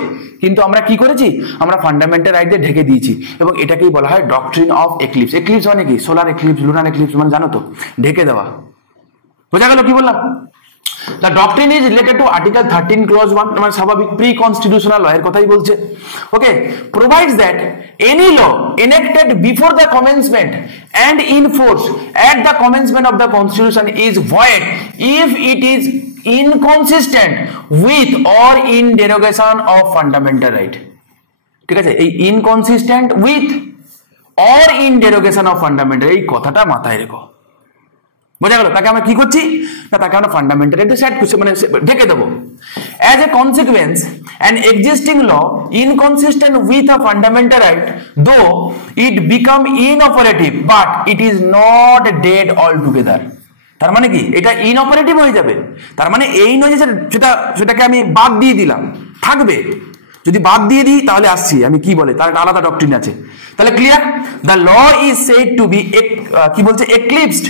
কিন্তু আমরা কি করেছি, আমরা ফান্ডামেন্টাল রাইট দিয়ে ঢেকে দিয়েছি, এবং এটাকেই বলা হয় ডক্ট্রিন অফ এক্লিপস। এক্লিপস মানে কি? সোলার এক্লিপস, লুনার এক্লিপস, মানে জানো তো, ঢেকে দেওয়া। বোঝা গেল কি বললাম? The doctrine is related to Article 13 Clause 1, মানে স্বাভাবিক প্রি কনস্টিটিউশনাল ল এর কথাই বলছে। ওকে, provides that any law enacted before the commencement and in force at the commencement of the constitution is void if it is inconsistent with or in derogation of fundamental right. ঠিক আছে, এই inconsistent with or in derogation of fundamental, এই কথাটা মাথায় রেখো। বোঝা গেল? তাকে আমরা কি করছি না, তাকে আমরা ফান্ডামেন্টাল রাইট সেট করছি, মানে ঢেকে দেবো। As a consequence an existing law inconsistent with a fundamental right though it become inoperative but it is not dead altogether. তার মানে কি এটা ইনঅপারেটিভ হয়ে যাবে, তার মানে এই নয় যে সেটাকে আমি বাদ দিয়ে দিলাম, থাকবে। যদি বাদ দিয়ে দিই তাহলে আসছি আমি কি বলে, তার একটা আলাদা ডক্ট্রিন আছে। তাহলে clear? The law is said to be কি বলছে, eclipsed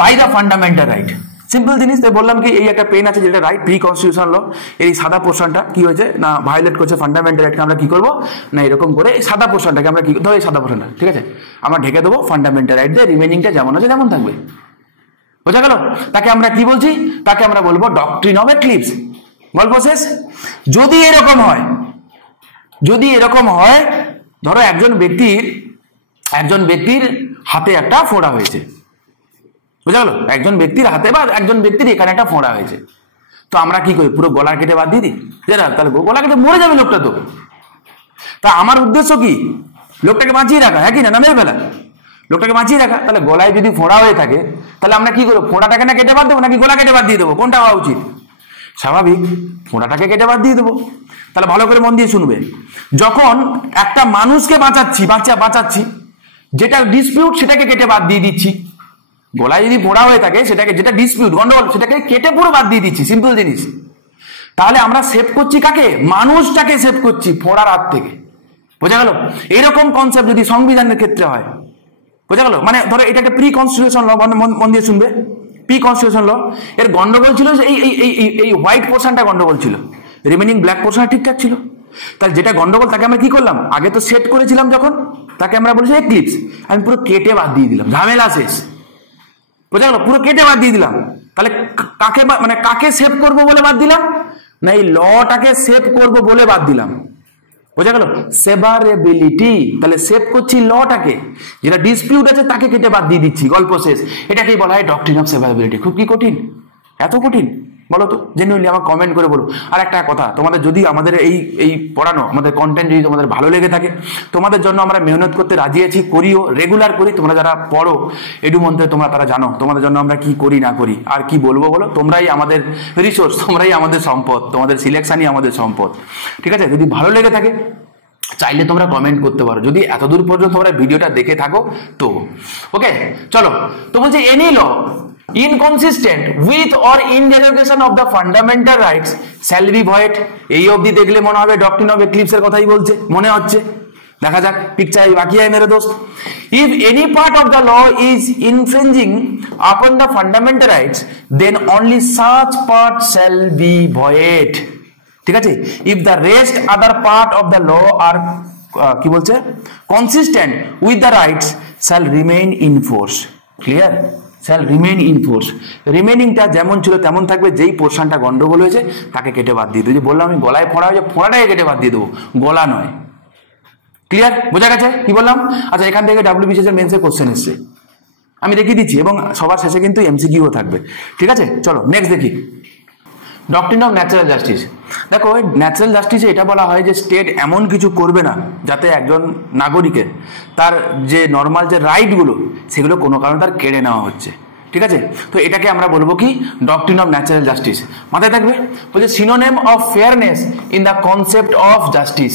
by the fundamental right. Simple জিনিস, তাই বললাম কি এই একটা পেন আছে যেটা রাইট প্রি কনস্টিটিউশনাল ল, এই সাদা পোর্শনটা কি হয়েছে না ভায়োলেট করছে ফান্ডামেন্টাল রাইটকে। আমরা কি করবো না এরকম করে এই সাদা পোর্শনটাকে আমরা কি ধরো, এই সাদা পোর্শনটা ঠিক আছে আমরা ঢেকে দেবো ফান্ডামেন্টাল রাইট দিয়ে, রিমেনিংটা যেমন আছে তেমন থাকবে। বোঝা গেল? তাকে আমরা কি বলছি, তাকে আমরা বলবো ডক্ট্রিন অফ এক্লিপস। গল্প শেষ। যদি এরকম হয়, যদি এরকম হয়, ধরো একজন ব্যক্তির হাতে একটা ফোঁড়া হয়েছে, বুঝা গেল? একজন ব্যক্তির হাতে বা একজন ব্যক্তির এখানে একটা ফোঁড়া হয়েছে, তো আমরা কি করি, পুরো গলা কেটে বাদ দিয়ে দিই, তাহলে গলা কেটে মরে যাবে লোকটা। তো তা আমার উদ্দেশ্য কি, লোকটাকে বাঁচিয়ে রাখা, হ্যাঁ কি না, মেরে ফেলা, লোকটাকে বাঁচিয়ে রাখা। তাহলে গলায় যদি ফোঁড়া হয়ে থাকে তাহলে আমরা কি করবো, ফোঁড়াটাকে না কেটে বাদ দেবো নাকি গলা কেটে বাদ দিয়ে দেবো, কোনটা হওয়া উচিত? স্বাভাবিক ফোঁড়াটাকে কেটে বাদ দিয়ে দেবো। তাহলে ভালো করে মন দিয়ে শুনবে, যখন একটা মানুষকে বাঁচাচ্ছি, যেটা ডিসপিউট সেটাকে কেটে বাদ দিয়ে দিচ্ছি। গলায় যদি ফোঁড়া হয়ে থাকে সেটাকে, যেটা ডিসপিউট গন্ডগোল, সেটাকে কেটে পুরো বাদ দিয়ে দিচ্ছি, সিম্পল জিনিস। তাহলে আমরা সেভ করছি কাকে, মানুষটাকে সেভ করছি ফোঁড়ার হাত থেকে। বোঝা গেল? এইরকম কনসেপ্ট যদি সংবিধানের ক্ষেত্রে হয়, বোঝা গেল? মানে ধরো এটা একটা প্রি কনস্টিটিউশন ল, মন দিয়ে শুনবে, প্রি কনস্টিটিউশন ল এর গন্ডগোল ছিল এই হোয়াইট পোর্শনটা গন্ডগোল ছিল, রিমেনিং ব্ল্যাক পোর্শন ঠিকঠাক ছিল। তাহলে যেটা গন্ডগোল তাকে আমরা কি করলাম, আগে তো সেট করেছিলাম যখন, তাকে আমরা বলেছি এক্লিপস, আমি পুরো কেটে বাদ দিয়ে দিলাম, ঝামেলা শেষ। বোঝা গেল? পুরো কেটে বাদ দিয়ে দিলাম। তাহলে কাকে মানে কাকে সেভ করবো বলে বাদ দিলাম, না এই লটাকে সেভ করব বলে বাদ দিলাম? বোঝা গেল? সেভারেবিলিটি, তাহলে সেভ করছি লটাকে, যেটা ডিসপিউট আছে তাকে কেটে বাদ দিয়ে দিচ্ছি, গল্প শেষ। এটাকেই বলা হয় ডক্ট্রিন অফ সেভারেবিলিটি। খুব কি কঠিন? এত কঠিন? বলো তো, জেনুইনলি আমার কমেন্ট করে বলো। আর একটা কথা, তোমাদের যদি আমাদের এই পড়ানো আমাদের কন্টেন্ট যদি তোমাদের ভালো লেগে থাকে, তোমাদের জন্য আমরা মেহনত করতে রাজি আছি, করিও, রেগুলার করি। তোমরা যারা পড়ো এডুমন্ত্রে তোমরা তারা জানো তোমাদের জন্য আমরা কি করি না করি। আর কি বলবো বলো, তোমরাই আমাদের রিসোর্স, তোমরাই আমাদের সম্পদ, তোমাদের সিলেকশনই আমাদের সম্পদ। ঠিক আছে? যদি ভালো লেগে থাকে চাইলে তোমরা কমেন্ট করতে পারো, যদি এতদূর পর্যন্ত তোমরা ভিডিওটা দেখে থাকো তো। ওকে, চলো। তো বলছে any law inconsistent with or in derogation of the fundamental rights shall be void। এই অবধি দেখলে মনে হবে ডক্ট্রিন অফ এক্লিপস এর কথাই বলছে, মনে হচ্ছে। দেখা যাক পিকচার বাকি আছে মেরে দোস্ত। if any part of the law is infringing upon the fundamental rights then only such part shall be void। ঠিক আছে? if the rest other part of the law are কি বলছে consistent with the rights shall remain in force। Clear? shall remain in force, রিমেনিংটা যেমন ছিল তেমন থাকবে, যেই পোর্শনটা গন্ডগোল হয়েছে তাকে কেটে বাদ দিয়ে দেবো। যে বললাম আমি গলায় ফোড়া হয়েছে, ফোড়াটাকে কেটে বাদ দিয়ে দেবো, গলা নয়। ক্লিয়ার? বোঝা গেছে কি বললাম? আচ্ছা, এখান থেকে WBCS এর মেন্সের কোশ্চেন এসছে, আমি দেখিয়ে দিচ্ছি, এবং সবার শেষে কিন্তু MCQ থাকবে। ঠিক আছে, চলো নেক্সট দেখি। Doctrine of natural justice. দেখো, ন্যাচারাল জাস্টিসে এটা বলা হয় যে স্টেট এমন কিছু করবে না যাতে একজন নাগরিকের তার যে নর্মাল যে রাইটগুলো সেগুলো কোনো কারণে তার কেড়ে নেওয়া হচ্ছে। ঠিক আছে? তো এটাকে আমরা বলবো কি ডক্ট্রিন অফ ন্যাচারাল জাস্টিস। মাথায় থাকবে, বলছে synonym of fairness in the concept of justice.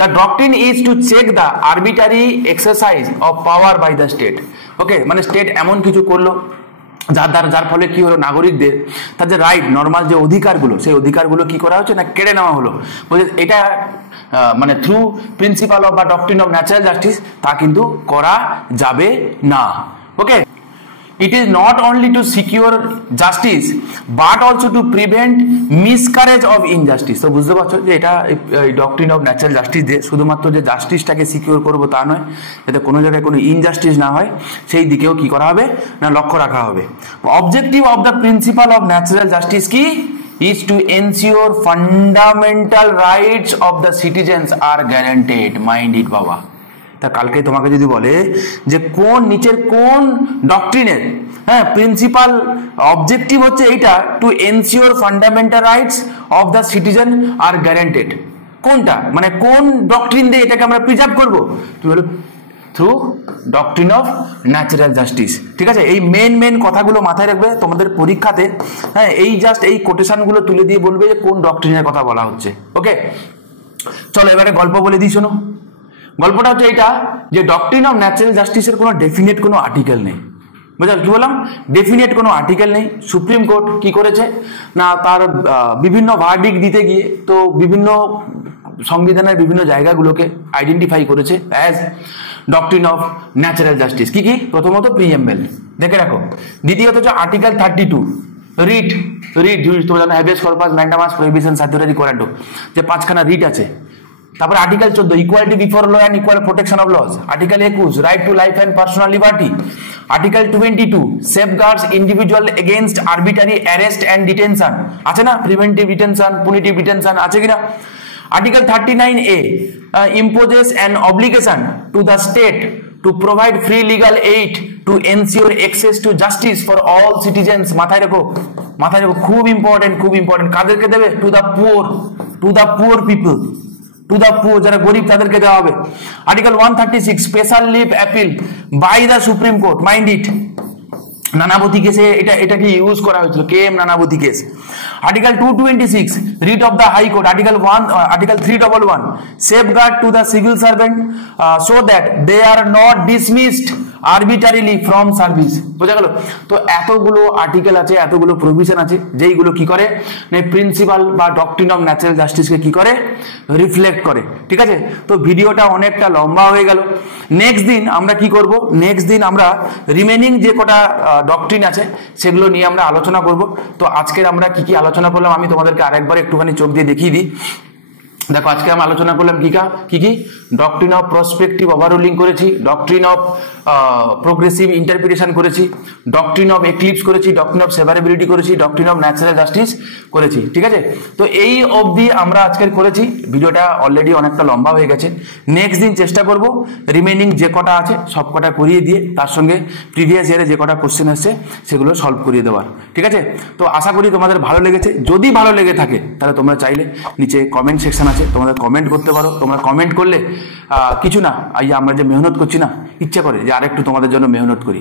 The doctrine is to check the arbitrary exercise of power by the state. Okay, মানে স্টেট এমন কিছু করলো যার ফলে কি হলো, নাগরিকদের তার যে রাইট, নর্মাল যে অধিকারগুলো, সেই অধিকারগুলো কি করা হচ্ছে না, কেড়ে নেওয়া হলো। বলছে এটা মানে থ্রু প্রিন্সিপাল অফ বা ডক্ট্রিন অফ ন্যাচারাল জাস্টিস তা কিন্তু করা যাবে না। ওকে, it is not only to secure justice but also to prevent miscarriage of injustice। তো বুঝতে পারছো যে এটা ডক্ট্রিন অফ ন্যাচারাল জাস্টিস দিয়ে শুধুমাত্র যে জাস্টিসটাকে সিকিউর করবো তা নয়, যাতে কোনো জায়গায় কোনো ইনজাস্টিস না হয় সেই দিকেও কি করা হবে না, লক্ষ্য রাখা হবে। Objective of the principal of natural justice কি is to ensure fundamental rights of the citizens are guaranteed। mind it বাবা। তা কালকে তোমাকে যদি বলে যে কোন নিচের কোন ডক্ট্রিনের প্রিন্সিপাল অবজেক্টিভ হচ্ছে এইটা, to ensure fundamental rights of the citizen are guaranteed, কোনটা মানে কোন ডক্ট্রিন দিয়ে এটাকে আমরা প্রিজার্ভ করবো, তুমি বলো through doctrine of natural justice. ঠিক আছে? এই মেন কথাগুলো মাথায় রাখবে তোমাদের পরীক্ষাতে। হ্যাঁ, এই জাস্ট এই কোটেশনগুলো তুলে দিয়ে বলবে যে কোন ডক্ট্রিনের কথা বলা হচ্ছে। ওকে, চলো এবারে গল্প বলে দিই, শোনো। গল্পটা হচ্ছে এটা যে ডক্ট্রিন অফ ন্যাচারাল জাস্টিসের কোনো ডেফিনেট কোনো আর্টিকেল নেই। বুঝলেন কি বললাম? ডেফিনেট কোনো আর্টিকেল নেই। সুপ্রিম কোর্ট কি করেছে না, তার বিভিন্ন ভার্ডিক্ট দিতে গিয়ে তো বিভিন্ন সংবিধানের বিভিন্ন জায়গাগুলোকে আইডেন্টিফাই করেছে as doctrine of natural justice. কি কি? প্রথমত প্রিএম্বল, দেখে রাখো। দ্বিতীয়ত হচ্ছে আর্টিকেল 32 রিট তোমরা জানো, habeas corpus, mandamus, prohibition, certiorari, quo warranto, যে 5খানা রিট আছে। তারপর article 14 equality before law and equal protection of laws. Article 21 right to life and personal liberty. Article 22 safeguards individual against arbitrary arrest and detention, আছে না? Preventive detention, পুনিটিভ detention, আছে কিনা? Article 39A imposes an obligation to the state to provide free legal aid to ensure access to justice for all citizens। মাথায় রাখো, খুব important. কাদেরকে দেবে? To the poor people, to the poor, যারা গরিব তাদেরকে দেওয়া হবে। Article 136 special leave appeal by the supreme Court. Mind it, Nanavati কেসে এটাকে ইউজ করা হয়েছিল, KM Nanavati case. Article 226 writ of the High Court. Article 311 safeguard to the civil servant so that they are not dismissed arbitrarily from service. বোঝা গেল? তো এতগুলো article আছে, এতগুলো প্রভিশন আছে, যেইগুলো কি করে প্রিন্সিপাল বা ডক্ট্রিন অফ ন্যাচারাল জাস্টিসকে কি করে, রিফ্লেক্ট করে। ঠিক আছে? তো ভিডিওটা অনেকটা লম্বা হয়ে গেল। নেক্সট দিন আমরা কি করব, নেক্সট দিন আমরা রিমেনিং যে কটা ডক্ট্রিন আছে সেগুলো নিয়ে আমরা আলোচনা করব। তো আজকের আমরা কি কি আলোচনা করলাম আমি তোমাদেরকে আরেকবার একটুখানি চোখ দিয়ে দেখিয়ে দিই। দেখো, আজকে আমরা আলোচনা করলাম কি কি ডক্ট্রিন অফ প্রসপেক্টিভ ওভাররুলিং করেছি, ডক্ট্রিন অফ প্রোগ্রেসিভ ইন্টারপ্রিটেশন করেছি, ডক্ট্রিন অফ এক্লিপস করেছি, ডক্ট্রিন অফ সেভারেবিলিটি করেছি, ডক্ট্রিন অফ ন্যাচারাল জাস্টিস করেছি। ঠিক আছে, তো এই অবধি আমরা আজকের করেছি। ভিডিওটা অলরেডি অনেকটা লম্বা হয়ে গেছে। নেক্সট দিন চেষ্টা করব রিমেনিং যে কটা আছে সব কটা করিয়ে দিয়ে তার সঙ্গে প্রিভিয়াস ইয়ারে যে কটা কোশ্চেন আসছে সেগুলো সলভ করিয়ে দেওয়ার। ঠিক আছে, তো আশা করি তোমাদের ভালো লেগেছে। যদি ভালো লেগে থাকে তাহলে তোমরা চাইলে নিচে কমেন্ট সেকশন আছে, তোমাদের কমেন্ট করতে পারো। তোমরা কমেন্ট করলে কিছু না, আমরা যে মেহনত করছি না, ইচ্ছা করে যে আরেকটু তোমাদের জন্য মেহনত করি।